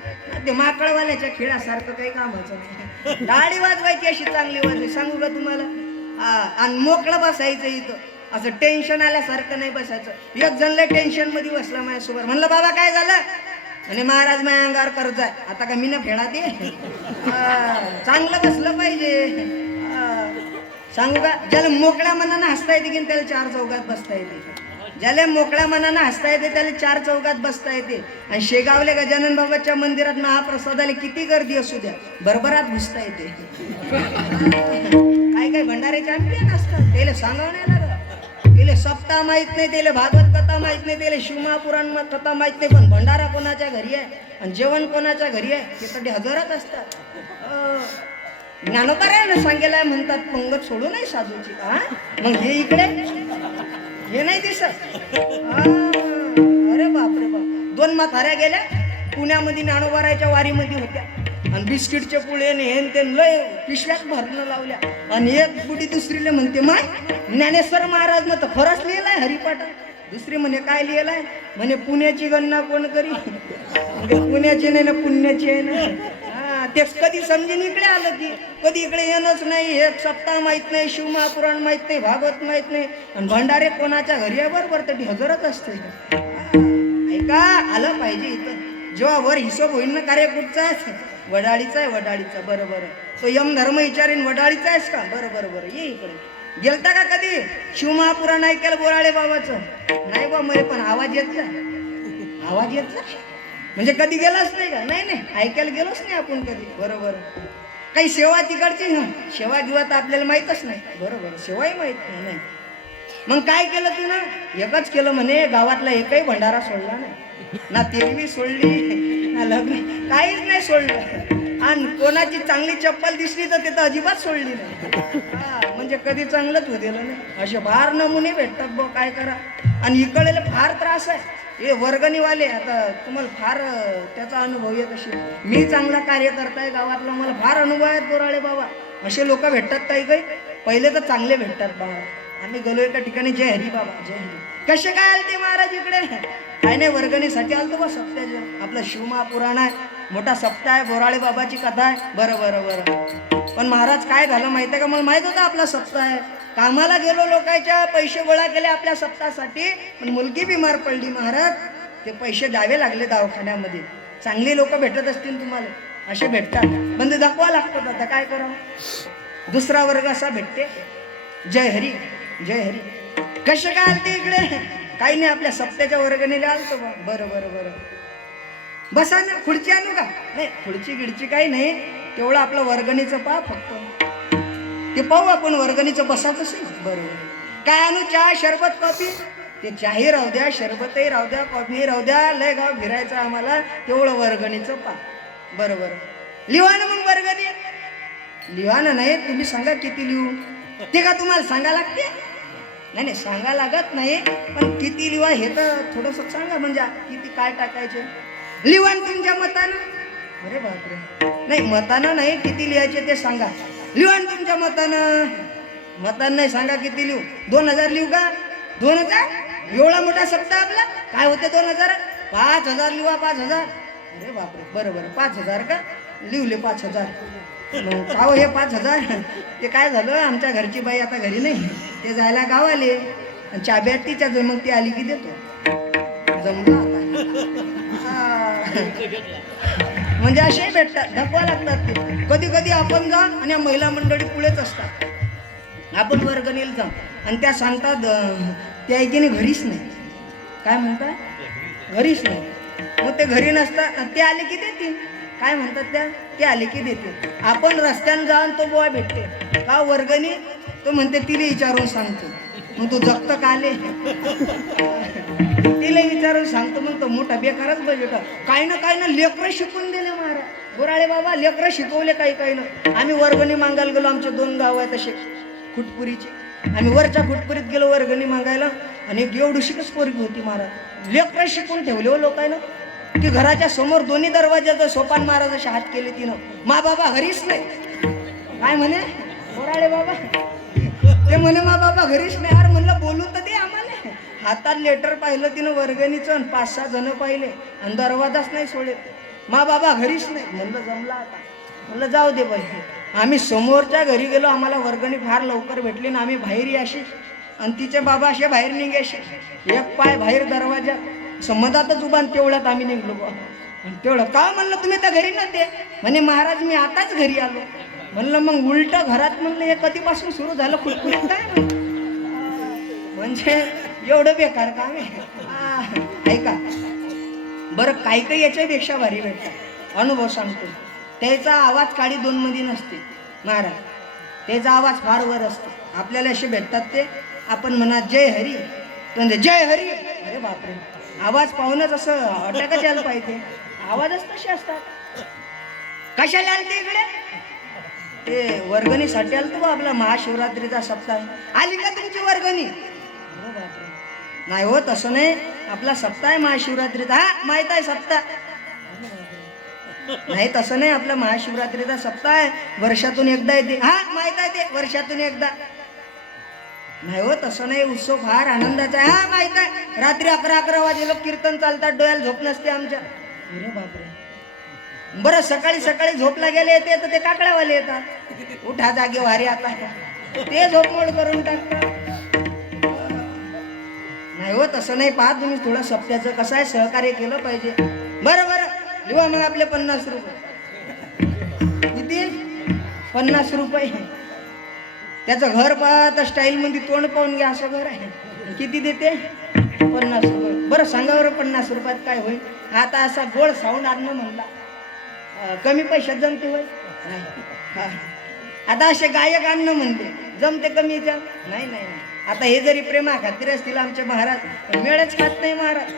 ते माकडवाल्याच्या खेळासारखं काही कामाचं नाही. टाळी वाजवायची अशी चांगली वाजवायची. सांगू का तुम्हाला? आणि मोकळं बसायचं इथं, असं टेन्शन आल्यासारखं नाही बसायचं. एक जण लय टेन्शन मध्ये बसला माझ्यासोबत. म्हणलं बाबा काय झालं? आणि महाराज माझ्या अंगावर कर्ज आहे. आता का मी ना फेडा ते? चांगलं बसलं पाहिजे. सांगू का, ज्याला मोकळ्या मनानं हसता येते की त्याला 4 चौघात बसता येते. ज्याला मोकळ्या मनानं हसता येते त्याला 4 चौघात बसता येते. आणि शेगावले गजानन बाबाच्या मंदिरात महाप्रसादाला किती गर्दी असू द्या, भरभरात घुसता येते. काय काय भंडारे चॅम्पियन असतात, त्याला सांगावं नाही लागत. त्याला सप्ताह माहित नाही, त्याला भागवत कथा माहित नाही, त्याला शिवमहापुराण कथा माहित नाही. पण भंडारा कोणाच्या घरी आहे आणि जेवण कोणाच्या घरी आहे ते साठी हजरच असतात. ज्ञानोबा सांगेला म्हणतात, पंगत सोडू नाही साधूची. हा, मग हे इकडे हे नाही दिसत. अरे बाप रे बाप. 2 म्हाताऱ्या गेल्या पुण्यामध्ये ज्ञानोबाराच्या वारीमध्ये होत्या आणि बिस्किटचे पुळे हेन ते लय पिशव्यात भरणं लावल्या. आणि एक बुडी दुसरीला म्हणते, माय ज्ञानेश्वर महाराज न तर खरंच लिहिलाय हरिपाठात. दुसरी म्हणे काय लिहिलाय? म्हणे पुण्याची गणना कोण करी? पुण्याची नाही ना, पुण्याची आहे ना. तेच कधी समजून इकडे आलं की कधी इकडे येणंच नाही. एक सप्ताह माहित नाही, शिवमहापुराण माहित नाही, भागवत माहित नाही. आणि भंडारे कोणाच्या घरी आहे बरोबर तरी हजरच असते. ऐका, आलं पाहिजे इथं. जेव्हा वर हिशोब होईल ना, कार्य कुठचा आहे? वडाळीचा आहे, वडाळीचा. बरं बरं. तो यम धर्म विचारीन वडाळीचा आहेस का? बरं बरं बरं, ये इकडे. गेलता का कधी शिवमहापुराण ऐकायला बोराडे बाबाचं? नाही बा मरे, पण आवाज येतला, आवाज येतला म्हणजे कधी गेलाच नाही का? नाही नाही, ऐकायला गेलोच नाही आपण कधी. बरोबर. काही सेवा तिकडची ना, सेवा किंवा तर आपल्याला माहीतच नाही. बरोबर, सेवाही माहीत नाही. मग काय केलं तू ना? एकच केलं म्हणे, गावातला एकही भंडारा सोडला नाही. ना तिरवी सोडली ना लग्न, काहीच नाही सोडलं. आणि कोणाची चांगली चप्पल दिसली तर तिथं अजिबात सोडली नाही. म्हणजे कधी चांगलंच होतेलं नाही. असे फार नमुने भेटतात बघ, काय करा. आणि इकडे फार त्रास आहे. हे वर्गणीवाले, आता तुम्हाला फार त्याचा अनुभव येत असेल. मी चांगला कार्य करताय गावातला, मला फार अनुभव आहेत बोराळे बाबा. असे लोक भेटतात काही काही, पहिले तर चांगले भेटतात बाबा. आम्ही गेलो एका ठिकाणी, जय हरी बाबा, जय हरी. कसे काय आलते महाराज इकडे? काय नाही, वर्गणीसाठी आलतो बा. सप्त्याच्या आपला शिवमहापुराण आहे, मोठा सप्ताह आहे, बोराळे बाबाची कथा आहे. बरं बरं बरं. पण महाराज काय झालं माहिती आहे का? मला माहित होतं आपला सप्ताह आहे, कामाला गेलो, लोकांच्या पैसे गोळा केले आपल्या सप्तासाठी, पण मुलगी बिमार पडली महाराज, ते पैसे द्यावे लागले दवाखान्यामध्ये. चांगली लोक भेटत असतील तुम्हाला, असे भेटतात, पण ते दाखवा लागतात. आता काय करावं, दुसरा वर्ग असा भेटते. जय हरी जय हरी. कसे काय आलते इकडे? काही नाही, आपल्या सप्त्याच्या वर्गणीला आलतो बा. बरं बरं बरं, बसा ना. खुर्ची आणू का? नाही, खुर्ची गिडची काही नाही, तेवढं आपलं वर्गणीचं पहा फक्त, ते पाहू आपण वर्गणीचं. बसा तसे. बरोबर. काय आणू? चहा, शरबत, कॉफी? ते चहाही राहू द्या, शरबतही राहू द्या, कॉफीही राहू द्या, लय गाव फिरायचं आम्हाला, तेवढं वर्गणीचं पहा. बरोबर. लिहा ना मग वर्गणी. लिहा ना. नाही, तुम्ही सांगा किती लिहू, ते का तुम्हाला सांगा लागते? नाही नाही, सांगा लागत नाही, पण किती लिहा हे तर थोडंसं सांगा, म्हणजे किती काय टाकायचे. लिहा तुमच्या मतानं. अरे बापरे, नाही मतानं नाही, किती लिहायचे ते सांगा. लिहा तुमच्या मतानं. मतानं नाही, सांगा किती लिहू. 2000 लिहू का? 2000? एवढा मोठा सप्ताह आपला, काय होते 2000? 5000 लिहा. 5000? अरे बापरे, बरोबर 5000 का? लिहले 5000. का हो हे 5000? ते काय झालं, आमच्या घरची बाई आता घरी नाही, ते जायला गावाले, आणि चाब्या तिच्या जवळ, मग ती आली की देतो. जमला आता. म्हणजे असे भेटतात, धकवा लागतात ते. कधी कधी आपण जा आणि या महिला मंडळी पुढेच असतात, आपण वर्गणीला जा आणि त्या सांगतात त्या ऐकीने घरीच नाही. काय म्हणतात? घरीच नाही. मग ते घरी नसतात, ते आले की देतील. काय म्हणतात त्या? ते आले की देते. आपण रस्त्यानं जाऊन तो बोवा भेटते, का वर्गणी? तो म्हणते तिला विचारून सांगतो. मग तो जगत का आले? तिला विचारून सांगतो, मग तो मोठा बेकारच बजेट. काही ना लेकरं शिकून दिले महाराज. बोराळे बाबा लेकरं शिकवले काही ना. आम्ही वर्गणी मागायला गेलो, आमचे 2 गाव आहेत असे खुटपुरीचे. आम्ही वरच्या खुटपुरीत गेलो वर्गणी मागायला, आणि एक एवढीशीच पोरगी होती महाराज. लेकरं शिकून ठेवले हो लोकांना. की घराच्या समोर दोन्ही दरवाजाचं सोपान महाराजाचे हात केले तिनं. मा बाबा घरीच नाही. काय म्हणे बोराळे बाबा? ते म्हणे मा बाबा घरीच नाही. अरे म्हणलं बोलू तर दे आम्हाला. हातात लेटर पाहिलं तिनं वर्गणीचं, 5-6 जण पाहिले, आणि दरवाजाच नाही सोडे. मा बाबा घरीच नाही. म्हणलं जमला आता. म्हणलं जाऊ दे बाई. आम्ही समोरच्या घरी गेलो, आम्हाला वर्गणी फार लवकर भेटली ना. आम्ही बाहेर याशी, आणि तिचे बाबा असे बाहेर निघायचे, एक पाय बाहेर दरवाजा संमतातच उभा, तेवढ्यात आम्ही निघलो. तेवढं का? म्हणलं तुम्ही तर घरी नव्हते. म्हणे महाराज मी आताच घरी आलो. म्हणलं मग उलट घरात. म्हणलं हे कधीपासून सुरू झालं खुटखुट काय? म्हणजे एवढं बेकार काम आहे. ऐका बरं, काही याच्यापेक्षा भारी भेटतात. अनुभव सांगतो. त्याचा आवाज काडी 2 मध्ये नसते महाराज, त्याचा आवाज फार वर असतो. आपल्याला असे भेटतात ते, आपण म्हणा जय हरी, म्हणजे जय हरी. अरे बापरे, आवाज पाहूनच असं अटॅकच यायला पाहिजे. आवाजच तसे असतात. कशाला आलते इकडे? ते वर्गणीसाठी आलतो बा, आपला महाशिवरात्रीचा सप्ताह. आली का तुमची वर्गणी? अरे बापरे, नाही हो तसं नाही, आपला सप्ताह आहे महाशिवरात्रीचा. हा माहित आहे सप्ताह? नाही तसं नाही, आपला महाशिवरात्रीचा सप्ताह आहे, वर्षातून एकदा येते. हा माहित आहे, ते वर्षातून एकदा. नाही हो तसं नाही, उत्सव फार आनंदाचा आहे. हा माहित आहे, रात्री 11-11 वाजे लोक कीर्तन चालतात, डोळ्याला झोप नसते आमच्या. अरे बापरे. बरं सकाळी झोपला गेले येते तर ते काकड्यावाले येतात, उठा जागे वारे आता, ते झोपमोड करून टाकतात. नाही हो तसं नाही. पहा तुम्ही थोडं सप्त्याचं कसं आहे, सहकार्य केलं पाहिजे. बरं लिहा मग आपले 50 रुपये. किती? 50 रुपये. त्याचं घर पाहत स्टाईल मध्ये तोंड पाहून घ्या, असं घर आहे. किती देते? 50 रुपये. बरं सांगा बरं 50 रुपयात काय होईल? आता असा गोड साऊंड आणणं म्हणला, कमी पैशात जमते होय? नाही. आता असे गायक आणणं म्हणते, जमते कमीच्या? नाही. आता हे जरी प्रेमा खातीर असतील आमचे महाराज, मेळच खात नाही महाराज.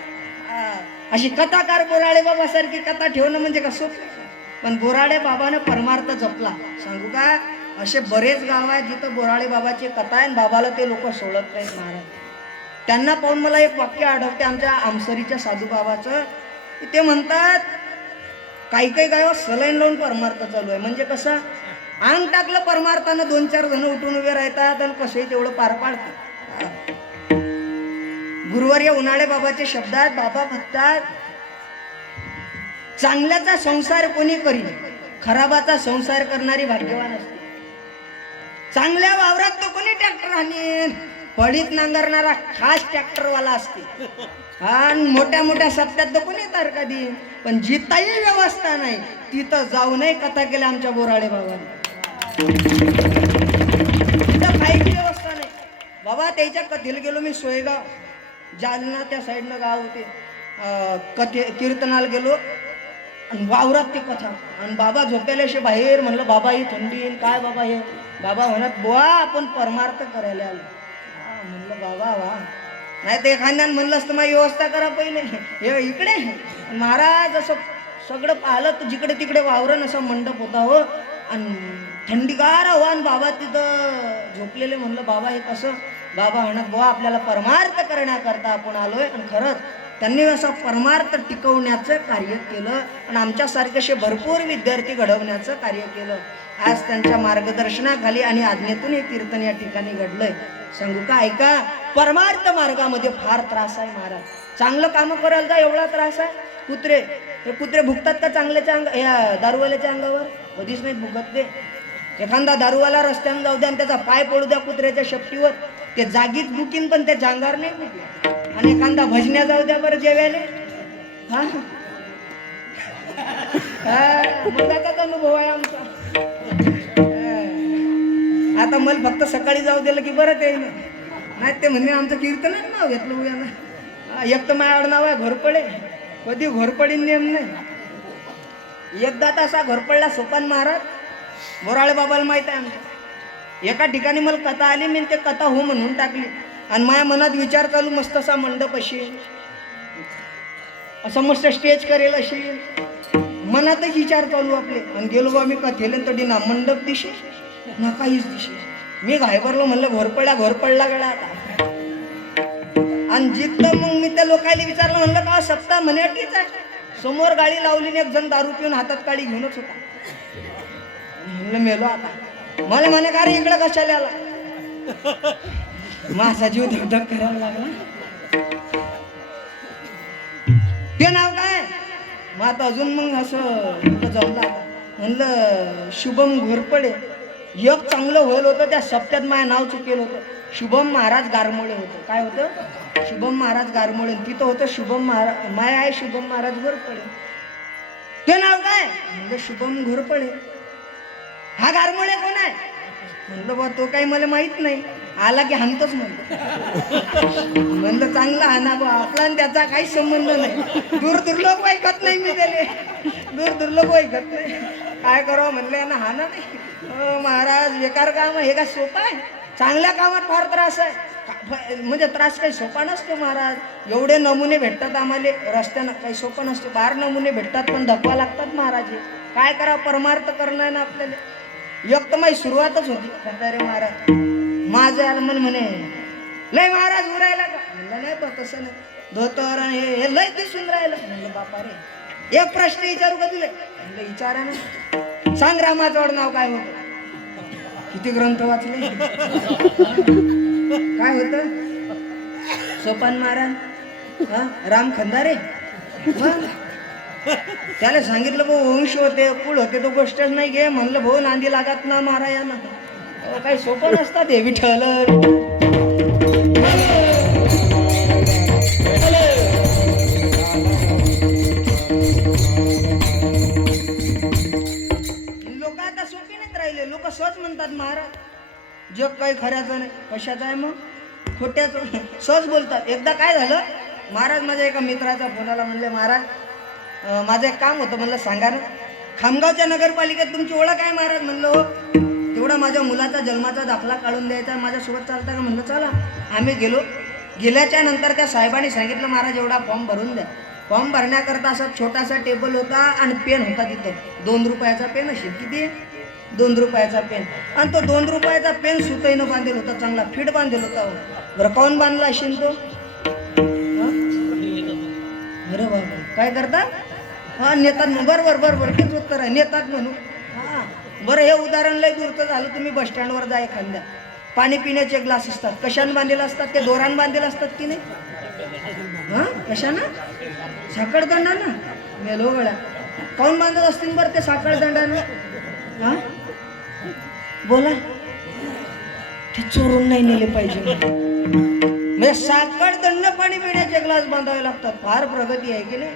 अशी कथाकार बोराळे बाबा सारखी कथा ठेवणं म्हणजे कसं. पण बोराळे बाबानं परमार्थ जपला. सांगू का, असे बरेच गाव आहेत जिथं बोराळे बाबाची कथा आहे, बाबाला ते लोक सोडत नाहीत महाराज. त्यांना पाहून मला एक वाक्य आठवते आमच्या आमसरीच्या साधू बाबाचं. ते म्हणतात, काही गावात सलाईन लावून परमार्थ चालू आहे. म्हणजे कसं, अंग टाकलं परमार्थानं 2-4 जण उठून उभे राहतात आणि कसंही तेवढं पार पाडतात. गुरुवर्य उन्हाळे बाबाचे शब्द आहेत. बाबा म्हणतात, चांगल्याचा संसार कोणी करी, खराबाचा संसार करणारी भाग्यवान असते. चांगल्या वावरात तो कोणी ट्रॅक्टर आणीन, पडीत नांगरणारा खास ट्रॅक्टरवाला असते. आणि मोठ्या मोठ्या सत्यात तर कोणी तारका देईन, पण जिथंही व्यवस्था नाही तिथं जाऊनही कथा केल्या आमच्या बोराडे बाबांनी. तिथं काहीच व्यवस्था नाही बाबा. त्याच्या कथेला गेलो मी, सोयगाव जालना त्या साईडनं गाव होते. कथे कीर्तनाला गेलो आणि वावरात ते कथा, आणि बाबा झोपेल्याशी बाहेर. म्हणलं बाबा ही थंडी काय बाबा हे? बाबा म्हणत बुवा आपण परमार्थ करायला आलो. म्हणलं बाबा वा, नाही तर एखाद्यानं म्हणलं असतं माझी व्यवस्था करा पहिले, हे इकडे. महाराज असं सगळं पाहिलं तर जिकडे तिकडे वावरण असा मंडप होता हो, आणि थंडीगार हवा, आणि बाबा तिथं झोपलेले. म्हणलं बाबा हे कसं? बाबा म्हणत बुवा आपल्याला परमार्थ करण्याकरता आपण आलोय. आणि खरंच त्यांनी असं परमार्थ टिकवण्याचं कार्य केलं, आणि आमच्यासारखे असे भरपूर विद्यार्थी घडवण्याचं कार्य केलं. आज त्यांच्या मार्गदर्शनाखाली आणि आज्ञेतून हे कीर्तन या ठिकाणी घडलंय. सांगू का? ऐका, परमार्थ मार्गामध्ये फार त्रास आहे महाराज. चांगलं काम करायला जा एवढा त्रास आहे. कुत्रे, हे कुत्रे भुगतात का चांगल्याच्या या दारूवाल्याच्या अंगावर? कधीच नाही भुगत ते. एखादा दारूवाला रस्त्यानं जाऊ द्या आणि त्याचा पाय पडू द्या कुत्र्याच्या शेपटीवर, ते जागीच बुकीन पण त्याच्या अंगावर नाही बुकीन. आणि एखादा भजन्या जाऊ द्या बरं जेवायला, हा मग त्याचाच अनुभव आहे आमचा. आता मला फक्त सकाळी जाऊ दिलं की बरं ते नाही, ते म्हणणे आमचं कीर्तनच नाव घेतलं उद्याला. एक तर माझ्यावर नाव आहे घोरपडे, कधी घोरपडीन नेम नाही. एकदा तसा घोरपडला सोपान महाराज, बोराळे बाबाला माहित आहे आमच्या. एका ठिकाणी मला कथा आली, मी ते कथा हो म्हणून टाकली, आणि माझ्या मनात विचार चालू मस्त असा मंडप असेल, असं मस्त स्टेज करेल अशी मनातच विचार चालू आपले. आणि गेलो बा मी कथेला तडी ना मंडप दिशे ना काहीच दिशे. मी घायबरलो, म्हणलं घोरपडला गडा आता. आणि जिथं मग मी त्या लोकांना विचारलं, म्हणलं का सप्ताह म्हणे ठीक आहे. समोर गाडी लावली, एक जण दारू पिऊन हातात काडी घेऊनच होता. म्हणलं मेलो आता. मला म्हणे का रे इकडं कशाला आला? माझा जीव धगधग करायला लागला. ते नाव काय? मग आता अजून मग असं जमला. म्हणलं शुभम घोरपडे. एक चांगलं होईल होतं, त्या सप्त्यात माझं नाव चुकेल होतं. शुभम महाराज गारमोळे होतं. काय होतं? शुभम महाराज गारमोळे. तिथं होतं शुभम महाराज, माय आहे शुभम महाराज घोरपडे. ते नाव काय? म्हणलं शुभम घोरपडे. हा गारमोळे कोण आहे? म्हणलं बा तो काही मला माहित नाही, आला की हाणतोच म्हणलं. म्हणलं चांगला हाना बा, आपला आणि त्याचा काही संबंध नाही. दूर लोक ऐकत नाही मी त्याले, दूर लोक ऐकत नाही. काय करावं म्हणलं ना, हाना नाही. महाराज बेकार काम हे काय सोपं आहे? चांगल्या कामात फार त्रास आहे. म्हणजे त्रास काही सोपा नसतो महाराज. एवढे नमुने भेटतात आम्हाला रस्त्यानं, काही सोपं नसतो. बाहेर नमुने भेटतात पण धपवा लागतात महाराज. काय करा, परमार्थ करणं आहे ना आपल्याला. एक तर माझी सुरुवातच होती खंडारे महाराज. माझं मन म्हणे लय महाराज उरायला का? म्हणलं नाही बा तसं नाही, धोतर हे लय दिसून राहिलं. म्हणलं बापा रे, एक प्रश्न विचारू का तुला? म्हणलं विचारा ना. सांग रामाचं नाव काय होतं? किती ग्रंथ वाचले? काय होतं? सोपान महाराज, हा राम खंदारे. त्याला सांगितलं भाऊ वंश होते, कुळ होते, तो गोष्टच नाही घे. म्हणलं भाऊ नांदी लागत ना महाराजांना, काही सोपं नसतात हे विठ्ठल. लोक आता सोपी नाहीत राहिले. लोक सहज म्हणतात महाराज जग काही खऱ्याचं नाही. कशाचं आहे मग? खोट्याचं. सहज बोलतात. एकदा काय झालं महाराज, माझ्या एका मित्राचा फोनाला. म्हणले महाराज माझं एक काम होतं. म्हणलं सांगा ना. खामगावच्या नगरपालिकेत तुमची ओळख आहे महाराज? म्हणलं हो. तेवढा माझ्या मुलाचा जन्माचा दाखला काढून द्यायचा, माझ्यासोबत चालता का? म्हणलं चला. आम्ही गेलो. गेल्याच्या नंतर त्या साहेबांनी सांगितलं महाराज एवढा फॉर्म भरून द्या. फॉर्म भरण्याकरता असा छोटासा टेबल होता आणि पेन होता तिथं. 2 रुपयाचा पेन असेल. किती? 2 रुपयाचा पेन. आणि तो 2 रुपयाचा पेन सुतईनं बांधेल होता, चांगला फिट बांधेल होता. बरं काऊन बांधला असेल तो? अरे बाबा काय करतात? हा नेतात. बरोबर तेच उत्तर आहे, नेतात म्हणून. हा बरं, हे उदाहरण लय दूरचं झालं. तुम्ही बस स्टँडवर जा एखाद्या, पाणी पिण्याचे ग्लास असतात. कशानं बांधलेले असतात? ते दोरान बांधलेले असतात की नाही? हा कशानं? साखळदंडानं. मेलो गळ्या. काऊन बांधत असतील बरं ते साखळदंडानं? हा बोला. ते चोरून नाही नेले पाहिजे. म्हणजे साखर दंड पाणी पिण्याचे ग्लास बांधावे लागतात. फार प्रगती आहे की नाही?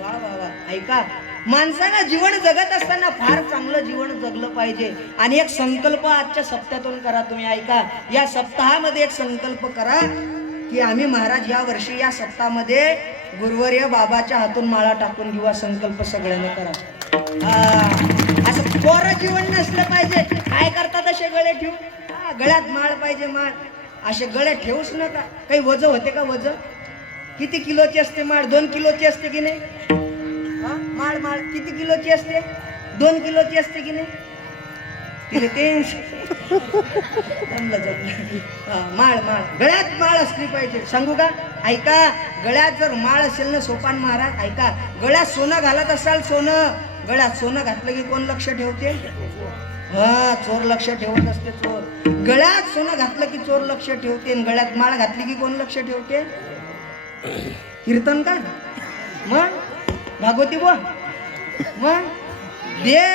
वा वा वा. ऐका, माणसाला जीवन जगत असताना फार चांगलं जीवन जगलं पाहिजे. आणि एक संकल्प आजच्या सप्ताहातून करा तुम्ही. ऐका, या सप्ताहामध्ये एक संकल्प करा की आम्ही महाराज या वर्षी या सप्ताहामध्ये गुरुवर्य बाबाच्या हातून माळा टाकून घेऊ. संकल्प सगळ्यांनी करा. असं कोरं जीवन नसलं पाहिजे. काय करतात असे गळे ठेवून? गळ्यात माळ पाहिजे. माळ असे गळे ठेवूच नका. काही वज होते का? वज किती किलोची असते माळ? 2 किलोची असते की नाही? माळ माळ किती किलोची असते? 2 किलोची असते की नाही? तिला ते माळ माळ गळ्यात माळ असली पाहिजे. सांगू का? ऐका, गळ्यात जर माळ असेल ना सोपान महाराज, ऐका, गळ्यात सोनं घालत असाल, सोनं गळ्यात सोनं घातलं की कोण लक्ष ठेवते? चोर लक्ष ठेवत असते. चोर गळ्यात सोनं घातलं की चोर लक्ष ठेवते. गळ्यात माळ घातली की कोण लक्ष ठेवते? कीर्तन का? मग भागवती बोल. मग देव,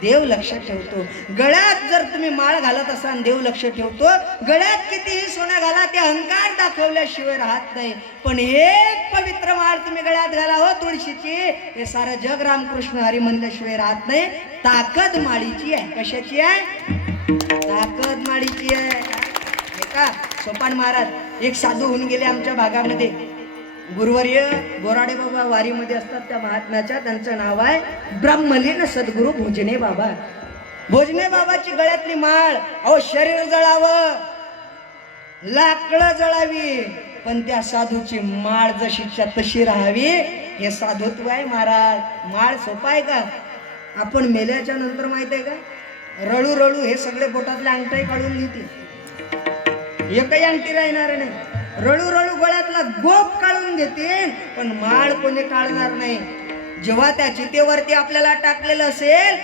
देव लक्ष ठेवतो. गळ्यात जर तुम्ही माळ घालत असाल, देव लक्ष ठेवतो. गळ्यात कितीही सोनं घाला, ते अहंकार दाखवल्याशिवाय राहत नाही. पण एक पवित्र माळ तुम्ही गळ्यात घाला हो तुळशीची, हे सारं जग रामकृष्ण हरी म्हणल्याशिवाय राहत नाही. ताकद माळीची आहे. कशाची आहे? ताकद माळीची आहे. का सोपान महाराज एक साधू होऊन गेले आमच्या भागामध्ये. गुरुवर्य बोराडे बाबा वारीमध्ये असतात त्या महात्म्याच्या. त्यांचं नाव आहे ब्रह्मलीन सद्गुरु भोजने बाबा. भोजने बाबाची गळ्यातली माळ. अहो, शरीर जळावं, लाकडं जळावी, पण त्या साधूची माळ जशीच्या तशी राहावी. हे साधुत्व आहे महाराज. माळ सोपा आहे का? आपण मेल्याच्या नंतर माहित आहे का, रळू रळू हे सगळे बोटातले अंगठाई काढून घेते. एकही अंगठी राहणार नाही. रळू रळू गळ्यातला गोप काढून देते, पण माळ कोणी काढणार नाही. जेव्हा त्या चितेवरती आपल्याला टाकलेलं असेल,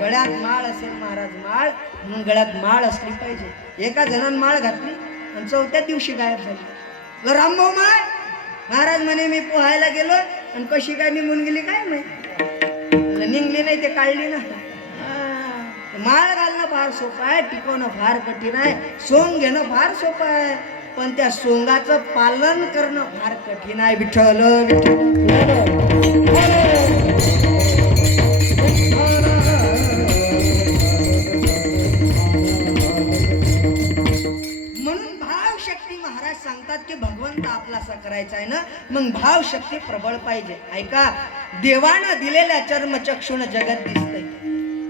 गळ्यात माळ असेल महाराज. माळ म्हणून गळ्यात माळ असली पाहिजे. एका जणांनी माळ घातली आणि 4थ्या दिवशी गायब झाली. रामभाऊ माळ महाराज म्हणे मी पोहायला गेलो आणि कशी काय निघून गेली काय माहिती. निघली नाही, ते काढली ना. माळ घालणं फार सोपं आहे, टिकवणं फार कठीण आहे. सोंग घेणं फार सोपं आहे, पण त्या सोंगाचं पालन करणं फार कठीण आहे. विठ्ठल म्हणून भावशक्ती महाराज सांगतात की भगवंत आपलासा करायचा आहे ना, मग भावशक्ती प्रबळ पाहिजे. ऐका, देवानं दिलेल्या चर्मचक्षुण जगत दिसतंय.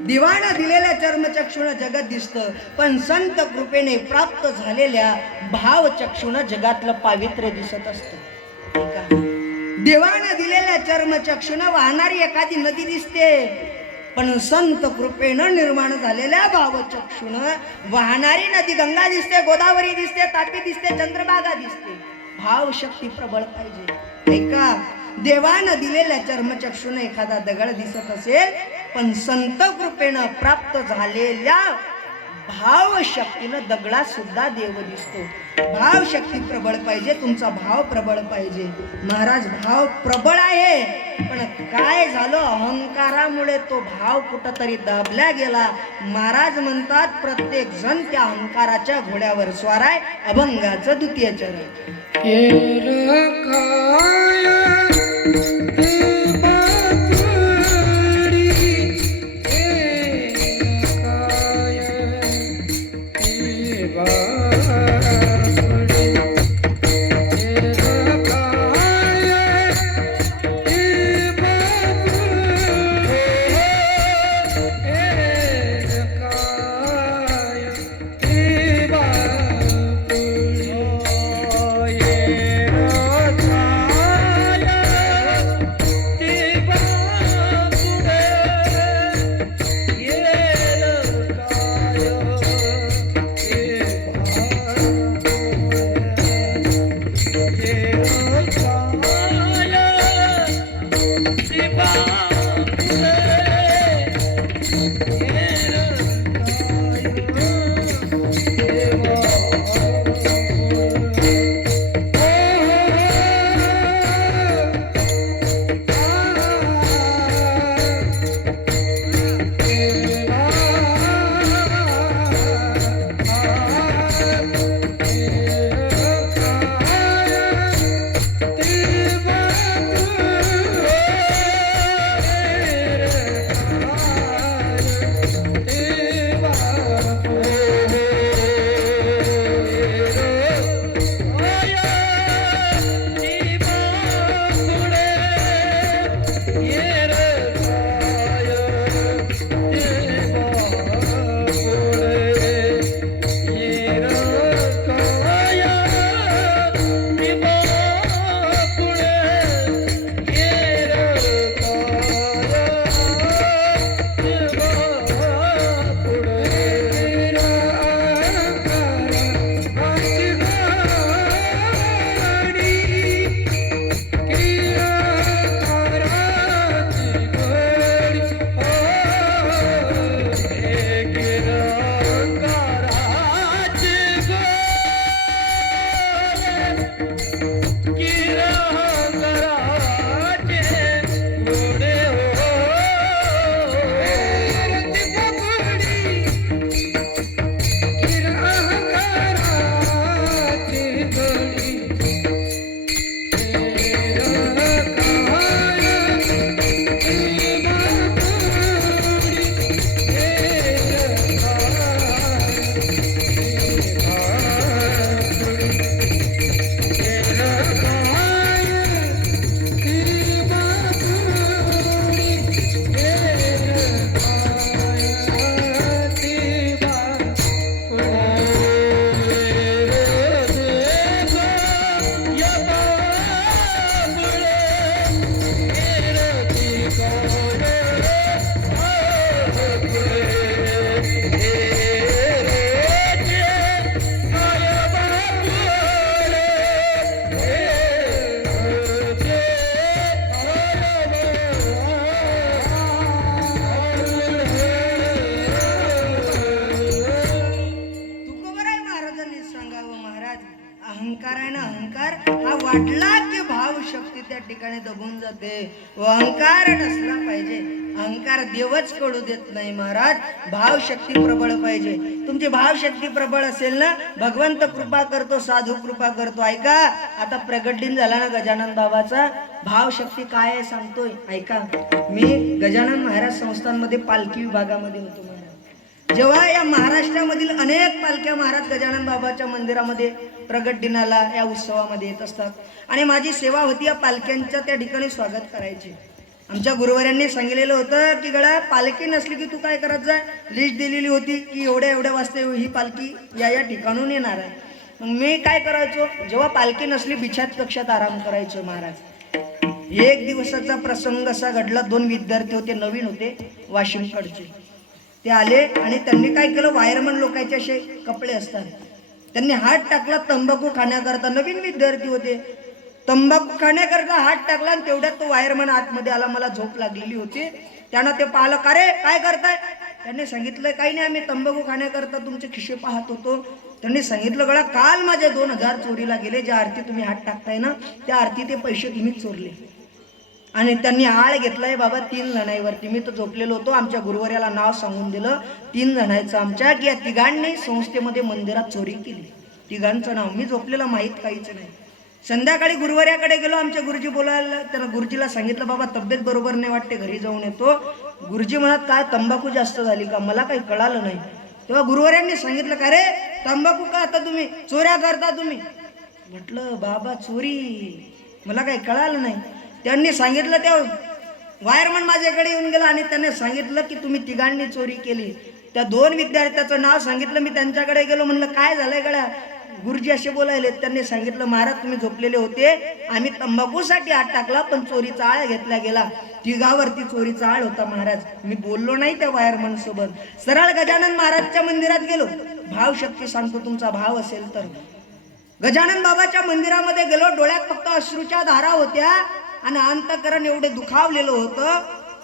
देवानं दिलेल्या चर्मचक्षुण जगत दिसतं, पण संत कृपेने प्राप्त झालेल्या भावचक्षुण जगातलं पावित्र्य दिसत असतं. देवानं दिलेल्या चर्मचक्षुण वाहणारी एखादी नदी दिसते, पण संत कृपेनं निर्माण झालेल्या भावचक्षुण वाहणारी नदी गंगा दिसते, गोदावरी दिसते, तापी दिसते, चंद्रभागा दिसते. भावशक्ती प्रबळ पाहिजे. ऐका, देवानं दिलेल्या चर्मचक्षुण एखादा दगड दिसत असेल, पण संत कृपेनं प्राप्त झालेल्या भावशक्तीनं दगडात सुद्धा देव दिसतो. भावशक्ती प्रबळ पाहिजे. तुमचा भाव प्रबळ पाहिजे. महाराज भाव प्रबळ आहे, पण काय झालं, अहंकारामुळे तो भाव कुठंतरी दाबला गेला. महाराज म्हणतात प्रत्येक जण त्या अहंकाराच्या घोड्यावर स्वार आहे. अभंगाचं 2य चरण. वाढला की भाव शक्ती त्या ठिकाणी दबून जाते. व अहंकार नसला पाहिजे. अहंकार देवच कळू देत नाही महाराज. भाव शक्ती प्रबळ पाहिजे. तुमची भाव शक्ती प्रबळ असेल ना, भगवंत कृपा करतो, साधू कृपा करतो. ऐका, आता प्रगट दिन झाला ना गजानन बाबाचा, भाव शक्ती काय आहे सांगतोय ऐका. मी गजानन महाराज संस्थांमध्ये पालखी विभागामध्ये होतो महाराज. जेव्हा या महाराष्ट्रामधील अनेक पालख्या महाराज गजानन बाबाच्या मंदिरामध्ये प्रगट दिनाला या उत्सवामध्ये येत असतात आणि माझी सेवा होती या पालख्यांच्या त्या ठिकाणी स्वागत करायची. आमच्या गुरुवाऱ्यांनी सांगितलेलं होतं की गळा पालखी नसली की तू काय करत जाय. लिस्ट दिलेली होती की एवढ्या वाजता ही पालखी या ठिकाणून येणार आहे. मग मी काय करायचो, जेव्हा पालखी नसली बिछात कक्षात आराम करायचो महाराज. एक दिवसाचा प्रसंग असा घडला. 2 विद्यार्थी होते, नवीन होते, वाशिमकडचे. ते आले आणि त्यांनी काय केलं, वायरमन लोकांचे असे कपडे असतात, त्यांनी हात टाकला तंबाखू खाण्याकरता. नवीन विद्यार्थी होते, तंबाखू खाण्याकरता हात टाकला आणि तेवढ्यात तो वायरमन आतमध्ये आला. मला झोप लागलेली होती. त्यानं ते पाहिलं, का रे काय करताय. त्यांनी सांगितलं काही नाही, आम्ही तंबाखू खाण्याकरता तुमचे खिशे पाहत होतो. त्यांनी सांगितलं, गळा काल माझे 2000 चोरीला गेले. ज्या आरती तुम्ही हात टाकताय ना त्या आरती ते पैसे तुम्हीच चोरले. आणि त्यांनी आळ घेतलाय बाबा 3 जणांवरती. मी तर झोपलेलो होतो. आमच्या गुरुवार्याला नाव सांगून दिलं 3 जणांचं आमच्या, की या तिघांनी संस्थेमध्ये मंदिरात चोरी केली. तिघांचं नाव मी झोपलेलं माहीत काहीच नाही. संध्याकाळी गुरुवार्याकडे गेलो. आमच्या गुरुजी बोलायला, त्यांना गुरुजीला सांगितलं, बाबा तब्येत बरोबर नाही वाटते, घरी जाऊन येतो. गुरुजी म्हणत, काय तंबाखू जास्त झाली का. मला काही कळालं नाही. तेव्हा गुरुवार्यांनी सांगितलं, का रे तंबाखू का आता तुम्ही चोऱ्या करता तुम्ही. म्हटलं बाबा चोरी मला काही कळालं नाही. त्यांनी सांगितलं, त्या वायरमन माझ्याकडे येऊन गेला आणि त्याने सांगितलं की तुम्ही तिघांनी चोरी केली. त्या 2 विद्यार्थ्याचं नाव सांगितलं. मी त्यांच्याकडे गेलो, म्हणलं काय झालंय गड्या. गुरुजी असे बोलायले. त्यांनी सांगितलं, महाराज तुम्ही झोपलेले होते, आम्ही तंबाखूसाठी हात टाकला पण चोरीचा आळ घेतला गेला. तिघावरती चोरीचा आळ होता महाराज. मी बोललो नाही त्या वायरमन सोबत. सरळ गजानन महाराजच्या मंदिरात गेलो. भाव शक्ती सांगतो, तुमचा भाव असेल तर गजानन बाबाच्या मंदिरामध्ये गेलो. डोळ्यात फक्त अश्रूच्या धारा होत्या आणि अंतकरण एवढे दुखावलेलं होतं.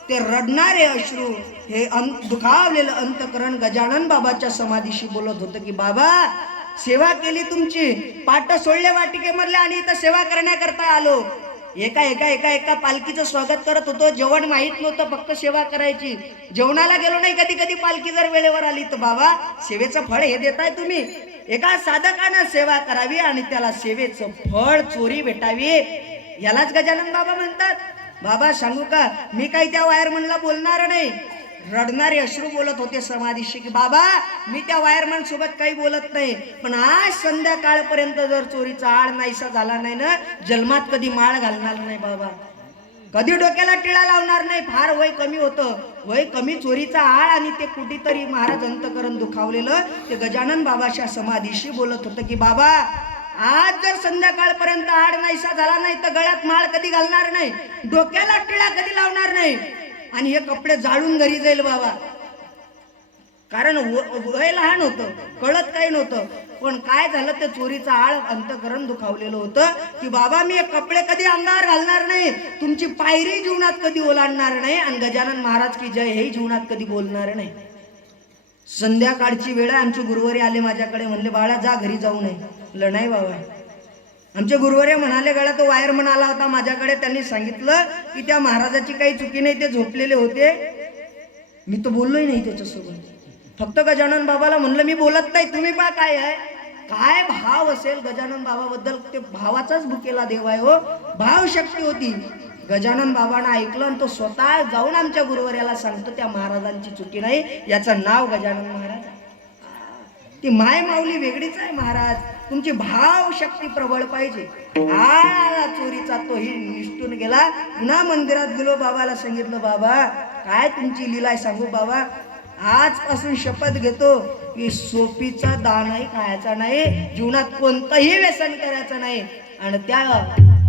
ते रडणारे अश्रू, हे दुखावलेलं अंतकरण गजानन बाबाच्या समाधीशी बोलत होतं की बाबा सेवा केली तुमची, पाट सोडले वाटिकेमधले आणि इथं सेवा करण्याकरता आलो. एका एका एका एका पालखीचं स्वागत करत होतो. जेवण माहीत नव्हतं, फक्त सेवा करायची. जेवणाला गेलो नाही. कधी कधी पालखी जर वेळेवर आली तर बाबा सेवेचं फळ हे देताय तुम्ही. एका साधकानं सेवा करावी आणि त्याला सेवेचं फळ चोरी भेटावी, यालाच गजानन बाबा म्हणतात. बाबा सांगू का, मी काही त्या वायरमनला बोलणार नाही. रडणारे अश्रू बोलत होते समाधीशी की बाबा मी त्या वायरमन सोबत काही बोलत नाही, पण आज संध्याकाळपर्यंत जर चोरीचा आळ नाहीसा झाला नाही ना, जन्मात कधी माळ घालणार नाही बाबा, कधी डोक्याला टिळा लावणार नाही. फार वय कमी होतं, वय कमी, चोरीचा आळ आणि ते कुठेतरी महाराज अंतकरण दुखावलेलं ते गजानन बाबाच्या समाधीशी बोलत होतं की बाबा आज जर संध्याकाळपर्यंत आड नाहीसा झाला नाही तर गळ्यात माळ कधी घालणार नाही, डोक्याला टिळा कधी लावणार नाही आणि हे कपडे जाळून घरी जाईल बाबा. कारण वय लहान होतं, कळत काही नव्हतं, पण काय झालं ते चोरीचा आळ अंतकरण दुखावलेलं होतं की बाबा मी हे कपडे कधी अंगावर घालणार नाही, तुमची पायरी जीवनात कधी ओलांडणार नाही आणि गजानन महाराज की जय हे जीवनात कधी बोलणार नाही. संध्याकाळची वेळ आमचे गुरुवारी आले माझ्याकडे, म्हणले बाळा जा घरी जाऊ नये. म्हणलं नाही बाबा. आमचे गुरुवारी म्हणाले गळा तो वायरमन आला होता माझ्याकडे, त्यांनी सांगितलं की त्या महाराजाची काही चुकी नाही, ते झोपलेले होते. मी तर बोललोही नाही त्याच्यासोबत, फक्त गजानन बाबाला म्हणलं मी बोलत नाही, तुम्ही पहा काय आहे. काय भाव असेल गजानन बाबाबद्दल, ते भावाचाच भुकेला देव आहे हो. भाव शक्ती होती. गजानन बाबांना ऐकलं आणि तो स्वतः जाऊन आमच्या गुरुवार्याला सांगतो त्या महाराजांची चुकी नाही, याचं नाव गजानन महाराज. ती माय माऊली वेगळीच आहे महाराज. तुमची भाव शक्ती प्रबळ पाहिजे. आला चोरीचा तो ही निष्ठून गेला. पुन्हा मंदिरात गेलो, बाबाला सांगितलं बाबा काय तुमची लीला आहे सांगू बाबा, आजपासून शपथ घेतो की सोपीचा दाणही खायचा नाही, जीवनात कोणतंही व्यसन करायचं नाही आणि त्या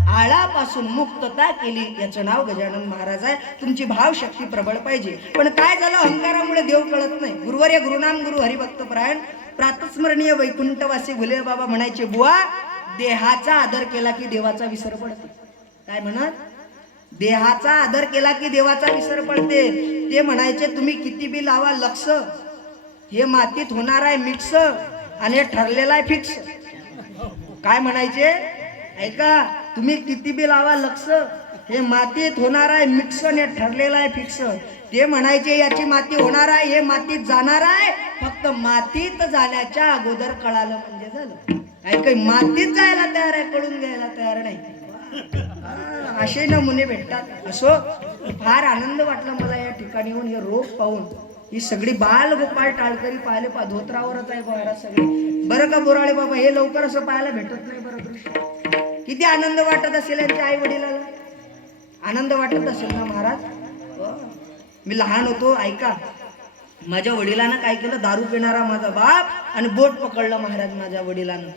आळापासून मुक्तता केली, याचं नाव गजानन महाराज आहे. तुमची भाव शक्ती प्रबळ पाहिजे. पण काय झालं, अहंकारामुळे देव कळत नाही. गुरुवर्य गुरुनाम गुरु हरिभक्त परायण प्रातस्मरणीय वैकुंठवासी भुले बाबा म्हणायचे, बुवा देहाचा आदर केला की देवाचा विसर पडते. काय म्हणत, देहाचा आदर केला की देवाचा विसर पडते. ते म्हणायचे तुम्ही किती बी लावा लक्ष, हे मातीत होणार आहे मिक्स आणि हे ठरलेला आहे फिक्स. काय म्हणायचे ऐका, तुम्ही किती बी लावा लक्ष, हे मातीत होणार आहे मिक्स आणि ठरलेलं आहे फिक्स. ते म्हणायचे याची माती होणार आहे, हे मातीत जाणार आहे, फक्त मातीत जाण्याच्या अगोदर कळालं म्हणजे झालं. काही काही मातीत जायला तयार आहे, कळून घ्यायला तयार नाही. असे नमुने भेटतात. असो, फार आनंद वाटला मला या ठिकाणी येऊन हे रोप पाहून. ही सगळी बाल गोपाळ टाळकरी पाहिले धोत्रावरच आहे महाराज सगळे. बरं का बोराळे बाबा, हे लवकर असं पाहायला भेटत नाही बरं दृश्य. किती आनंद वाटत असेल यांच्या आई वडिलाला, आनंद वाटत असेल ना महाराज. मी लहान होतो, ऐका, माझ्या वडिलांना काय केलं, दारू पिणारा माझा बाप आणि बोट पकडलं महाराज माझ्या वडिलांना.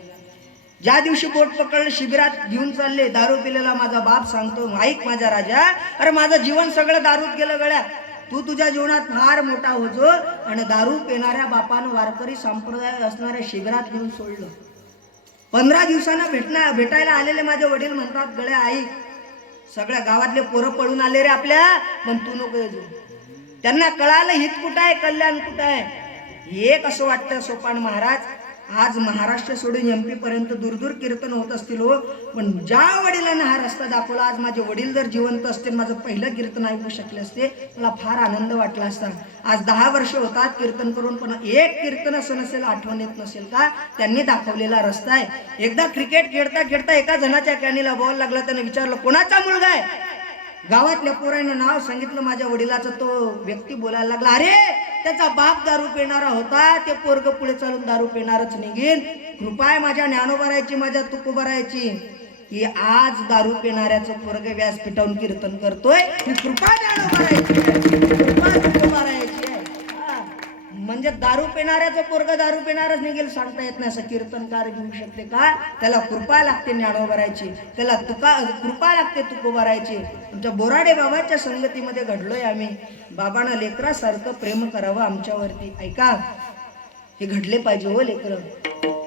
ज्या दिवशी बोट पकडलं शिबिरात घेऊन चालले, दारू पिलेला माझा बाप सांगतो, ऐक माझा राजा, अरे माझं जीवन सगळं दारूत गेलं गळ्या, तू तुझ्या जीवनात फार मोठा होतो आणि दारू पिणाऱ्या बापानं वारकरी संप्रदाय असणाऱ्या शिबिरात घेऊन सोडलं. 15 दिवसांना भेटायला आलेले माझे वडील म्हणतात, गळ्या आई, सगळ्या गावातले पोरं पळून आले रे आपल्या, पण तू नको येऊ. त्यांना कळालं हित कुठं आहे, कल्याण कुठं आहे. हे कसं वाटतं सोपान महाराज, आज महाराष्ट्र सोडून MP पर्यंत दूर कीर्तन होत असतील हो, पण ज्या वडिलांना हा रस्ता दाखवला, आज माझे वडील जर जिवंत असते, माझं पहिलं कीर्तन ऐकू शकले असते, मला फार आनंद वाटला असता. आज 10 वर्ष होतात कीर्तन करून, पण एक कीर्तन असं नसेल, आठवण येत नसेल का त्यांनी दाखवलेला रस्ता आहे. एकदा क्रिकेट खेळता खेळता एका जणाच्या कॅनीला बॉल लागला, त्याने विचारलं कोणाचा मुलगा आहे. गावातल्या पोरानं नाव सांगितलं माझ्या वडिलाचं. तो व्यक्ती बोलायला लागला, अरे त्याचा बाप दारू पिणारा होता, ते पोरग पुढे चालून दारू पिणारच निघेन. कृपा आहे माझ्या ज्ञानोबारायची, माझ्या तुकोबारायची, की आज दारू पिणाऱ्याचं पोरग व्यासपीठावरून कीर्तन करतोय. ही कृपा ज्ञानोबारायची आहे, कृपा तुकोबारायची आहे. म्हणजे दारू पिणाऱ्याचं पोरग दारू पिणारच निघेल सांगता येत नाही, असं कीर्तनकार घेऊ शकते का. त्याला कृपा लागते ज्ञानोबारायची, त्याला कृपा लागते तुकोबारायची. तुमच्या बोराडे बाबाच्या संगतीमध्ये घडलोय आम्ही. बाबांना लेकरासारखं प्रेम करावं आमच्यावरती. ऐका, हे घडले पाहिजे हो लेकरं,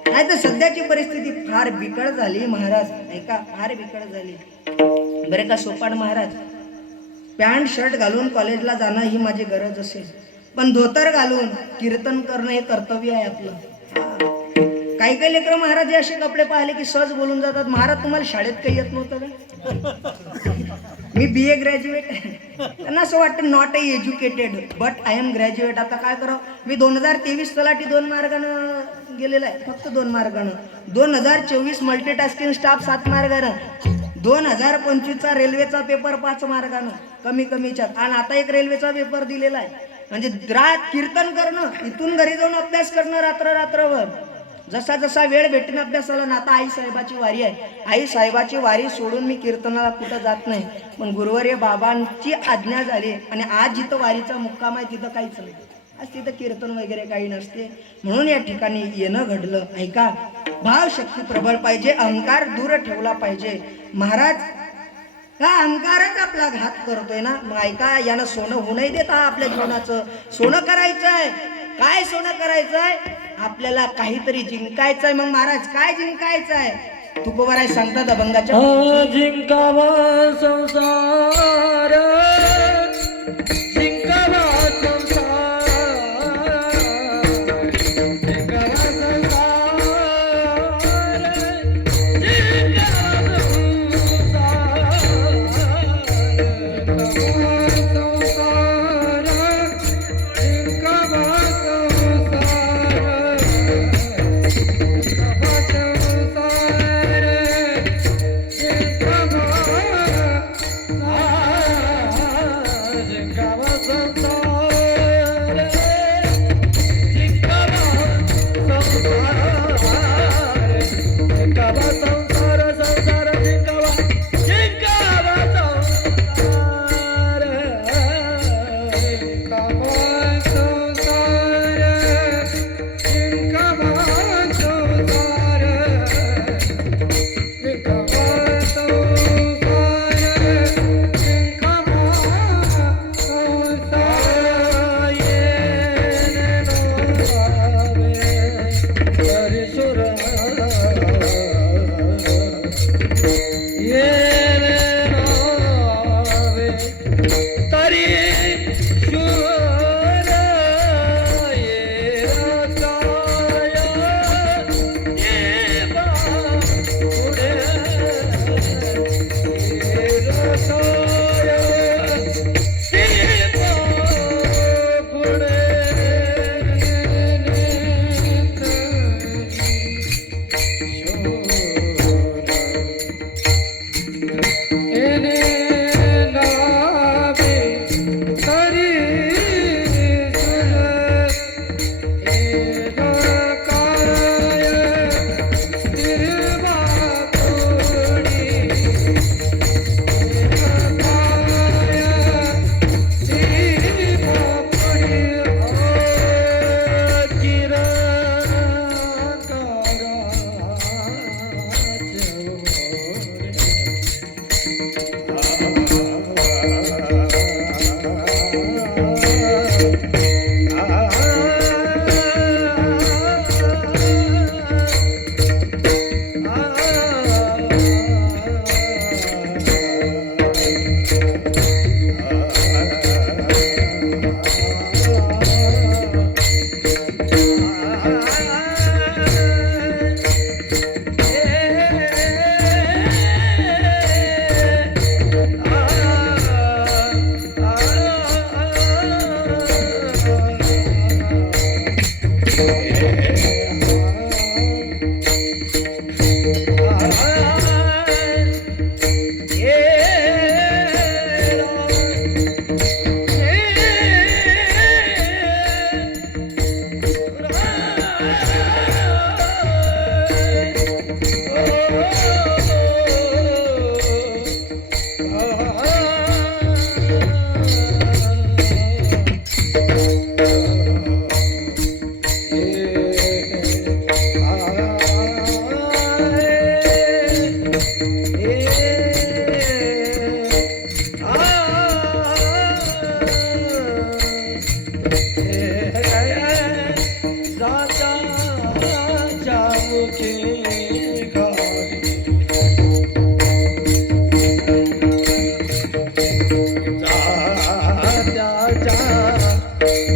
नाही तर सध्याची परिस्थिती फार बिकट झाली महाराज. ऐका, फार बिकट झाली बरे का सोपान महाराज. पॅन्ट शर्ट घालून कॉलेजला जाणं ही माझी गरज असेल, पण धोतर घालून कीर्तन करणं हे कर्तव्य आहे आपलं. काही काही लेकरं महाराज हे असे कपडे पाहिले की सहज बोलून जातात, महाराज तुम्हाला शाळेत काही येत नव्हतं का. मी BA ग्रॅज्युएट. त्यांना असं वाटतं not educated but I am graduate. आता काय करावं, मी 2023 तलाठी 2 मार्गानं गेलेला आहे, फक्त 2 मार्गानं. 2024 मल्टीटास्किंग स्टाफ 7 मार्गानं. 2025चा रेल्वेचा पेपर 5 मार्गानं कमी कमीच्या, आणि आता एक रेल्वेचा पेपर दिलेला आहे. म्हणजे रात कीर्तन करणं, इथून घरी जाऊन अभ्यास करणं रात्रभर. जसा जसा वेळ भेटेन अभ्यासाला ना. आता आई साहेबाची वारी आहे, आई साहेबाची वारी सोडून मी कीर्तनाला कुठं जात नाही, पण गुरुवर्य बाबांची आज्ञा झाली आणि आज जिथं वारीचा मुक्काम आहे तिथं काहीच नाही, आज तिथं कीर्तन वगैरे काही नसते, म्हणून या ठिकाणी येणं घडलं. ऐका, भाव शक्ती प्रबळ पाहिजे, अहंकार दूर ठेवला पाहिजे महाराज. हा अहंकारच आपला घात करतोय ना. मग ऐका, यानं सोनं होऊ नाही देत. आपल्या जीवनाचं सोनं करायचंय. काय सोनं करायचंय, आपल्याला काहीतरी जिंकायचंय. मग महाराज काय जिंकायचंय, तुकोबाराय सांगतात अभंगाच्या, जिंकावा संसार, जिंकावा संसार, जिंकावा संसार, जिंकावा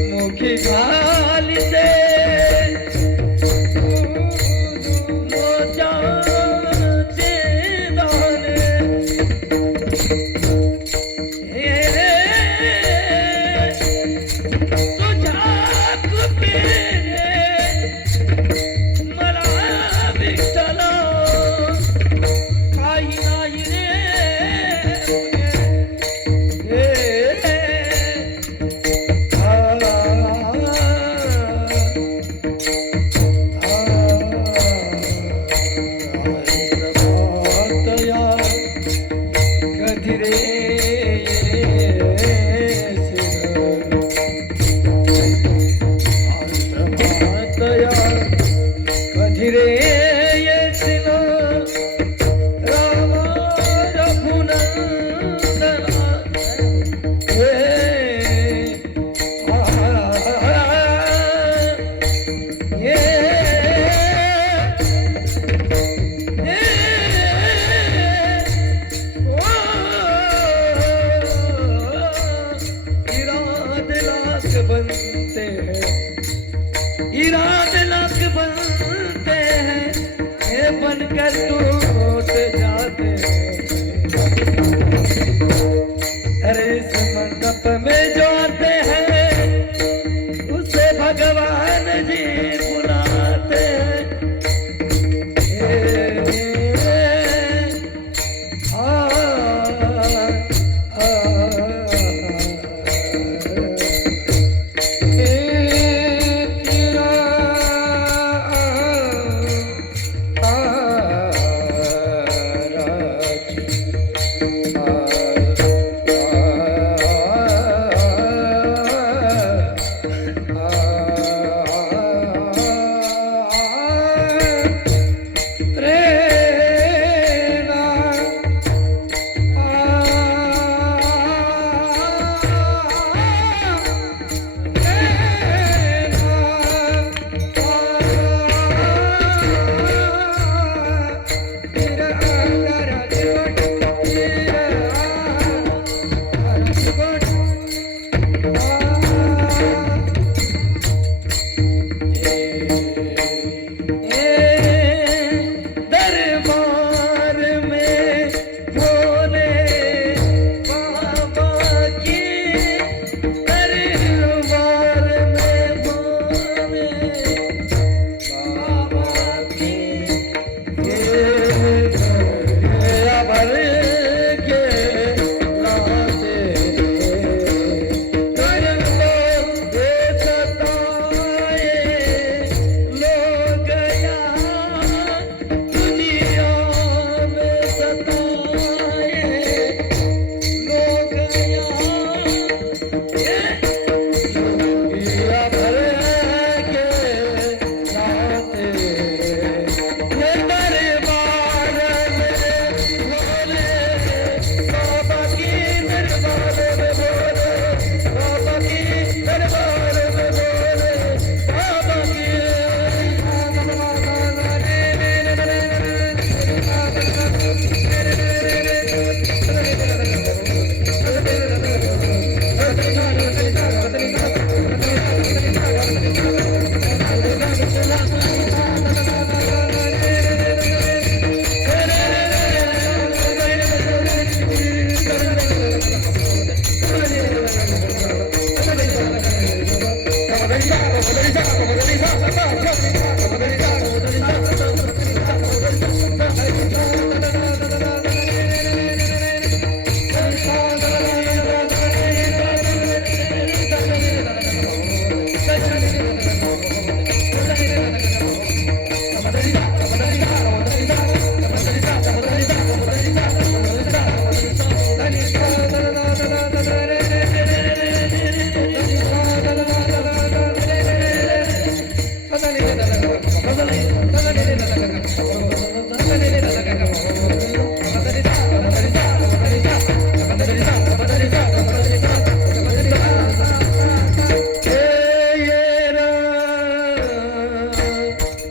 मुखी घालिते मोत्याचे दाणे तुझ्या कृपेने मला विठ्ठला काही नाही रे कधी रे कधी रे येशील रामा रघुनंदना हे बनते हैं इरादे लाख बनते हैं ये बनकर टूट जाते हैं अरे इस मंडप में जो आते हैं उसे भगवान जी बुलाते हैं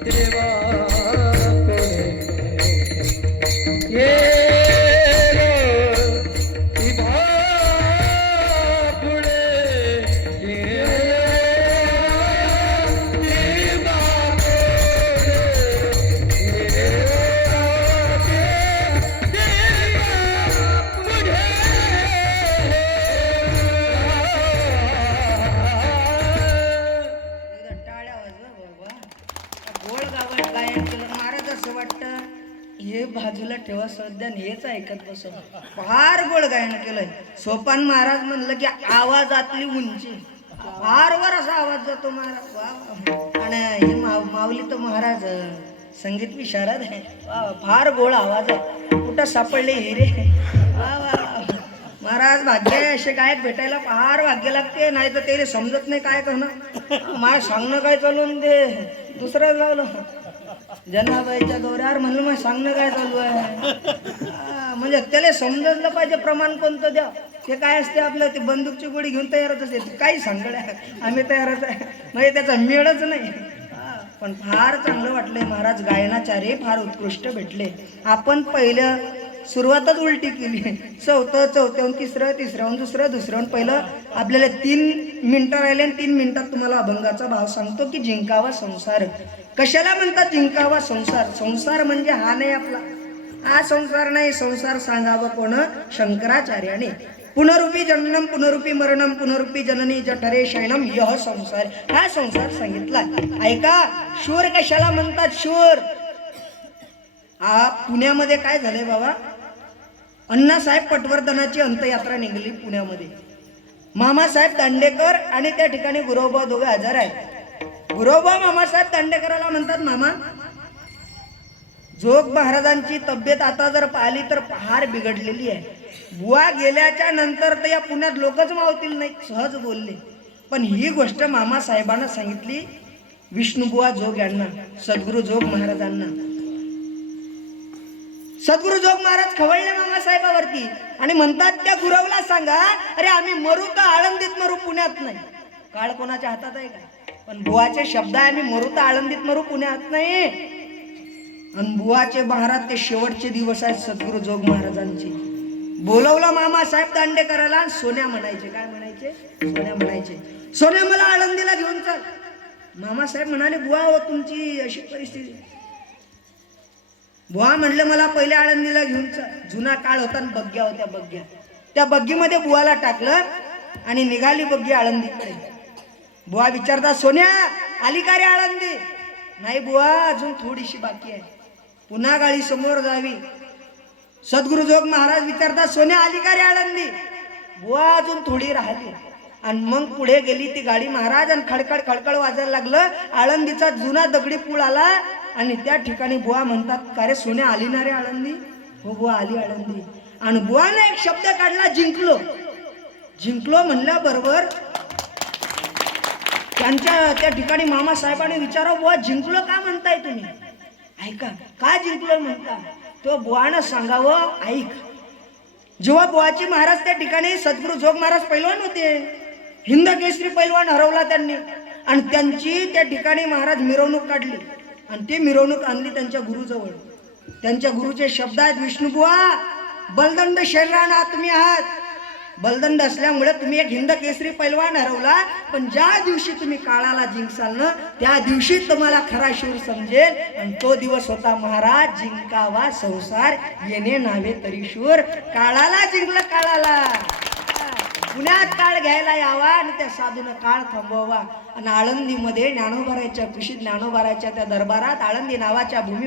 देवा पुढे ये इभा पुढे ये इभा एकदा टाळ्या वाजवा बाबा. गोड गावात गायन केलं महाराज असं वाटतं हे बाजूला ठेवा सध्या आणि हेच ऐकत बसो. फार गोड गायन केलंय. सोपान महाराज म्हणलं की आवाजातली उंची फार वर असा आवाज जातो महाराज. वा वा. आणि हे माऊली तर महाराज संगीत विशारद आहे. वा, फार गोड आवाज आहे. कुठं सापडले हिरे. वा वा. महाराज भाग्य आहे, असे गायक भेटायला फार भाग्य लागते. नाही तर ते समजत नाही काय करणं. माय सांगणं काय चालून ते दुसरं लावलं. जनाबाईच्या गौऱ्यावर म्हणलं मग सांगणं काय चालू आहे. म्हणजे त्याला समजलं पाहिजे प्रमाण कोणतं द्या. ते काय असते आपलं ते बंदूकची गोळी घेऊन तयारच असते. काही सांगड्या आम्ही तयारच आहे. म्हणजे त्याचा मेळच नाही. पण फार चांगलं वाटलंय महाराज. गायनाचार्य फार उत्कृष्ट भेटले. आपण पहिलं सुरुवातच उलटी केली. चौथ्याहून तिसऱ्याहून दुसऱ्याहून पहिलं आपल्याला 3 मिनिटं राहिले आणि 3 मिनिटात तुम्हाला अभंगाचा भाव सांगतो की जिंकावा संसार. कशाला म्हणतात जिंकावा संसार. संसार म्हणजे हा नाही आपला. हा संसार नाही. संसार सांगावं कोण शंकराचार्याने. पुनरुपी जननम पुनरुपी मरणम पुनरुपी जननी जठरे शयनम यह संसार. हा संसार सांगितला. ऐका शूर कशाला म्हणतात शूर. पुण्यामध्ये काय झालंय बाबा. अण्णासाहेब पटवर्धनाची अंत्ययात्रा निघाली पुण्यामध्ये. मामासाहेब दांडेकर आणि त्या ठिकाणी गुरवबा दोघे हजर आहेत. गुरवबा मामासाहेब दांडेकराला म्हणतात मामा जोग महाराजांची तब्येत आता जर पाहिली तर फार बिघडलेली आहे. बुवा गेल्याच्या नंतर तर या पुण्यात लोकच मावतील नाही. सहज बोलले. पण ही गोष्ट मामासाहेबांना सांगितली विष्णुबुवा जोग यांना, सद्गुरु जोग महाराजांना. सद्गुरु जोग महाराज खवळले मामासाहेबावरती आणि म्हणतात त्या गुरवला सांगा अरे आम्ही मरू तर आळंदीत मरू पुण्यात नाही. काळ कोणाच्या हातात आहे का. पण बुवाचे शब्द आहे आम्ही मरू तर आळंदीत मरू पुण्यात नाही. आणि बुवाचे महाराज ते शेवटचे दिवस आहेत सद्गुरु जोग महाराजांची. बोलवलं मामासाहेब दांडेकराला. सोन्या म्हणायचे. काय म्हणायचे. सोन्या म्हणायचे. सोन्या मला आळंदीला घेऊन चल. मामासाहेब म्हणाले बुवा हो तुमची अशी परिस्थिती. बुवा म्हणलं मला पहिले आळंदीला घेऊन चल. जुना काळ होता आणि बग्ग्या होत्या. बग्ग्या त्या बग्गीमध्ये बुवाला टाकलं आणि निघाली बग्गी आळंदीकडे. बुवा विचारता सोन्या आली का रे आळंदी. नाही बुवा अजून थोडीशी बाकी आहे. पुन्हा गाडी समोर जावी. सद्गुरु जोग महाराज विचारतात सोन्या आली का रे आळंदी. बुवा अजून थोडी राहिली. आणि मग पुढे गेली ती गाडी महाराज आणि खडखड खडखड वाजायला लागलं. आळंदीचा जुना दगडी पूल आला आणि त्या ठिकाणी बुवा म्हणतात का रे सोन्या आली ना रे आळंदी. हो बुवा आली आळंदी. आणि बुवाने एक शब्द काढला जिंकलो. जिंकलो म्हणल्याबरोबर त्यांच्या त्या ठिकाणी मामासाहेबांनी विचारावं बुवा जिंकलो का म्हणताय तुम्ही. ऐका का जिंकलो म्हणता. तो बुवानं सांगावं ऐक. जेव्हा बुवाची महाराज त्या ठिकाणी सद्गुरु जोग महाराज पैलवान होते. हिंद केसरी पैलवान हरवला त्यांनी. आणि त्यांची त्या ठिकाणी महाराज मिरवणूक काढली आणि ती मिरवणूक आणली त्यांच्या गुरुजवळ. त्यांच्या गुरुचे शब्द आहेत विष्णुबुवा बलदंड शरीराना तुम्ही आहात. बलदंड असल्यामुळे तुम्ही एक हिंद केसरी पैलवान हरवला. पण ज्या दिवशी तुम्ही काळाला जिंकसाल ना त्या दिवशी तुम्हाला खरा शूर समजेल. आणि तो दिवस होता महाराज जिंकावा संसार येणे नावे तरी शूर. काळाला जिंकलं काळाला. पुण्यात काळ घ्यायला यावा आणि त्या साधून काळ थांबवावा. आणि आळंदीमध्ये ज्ञानोबाराच्या कुशीत ज्ञानोबाराच्या त्या दरबारात आळंदी नावाच्या भूमी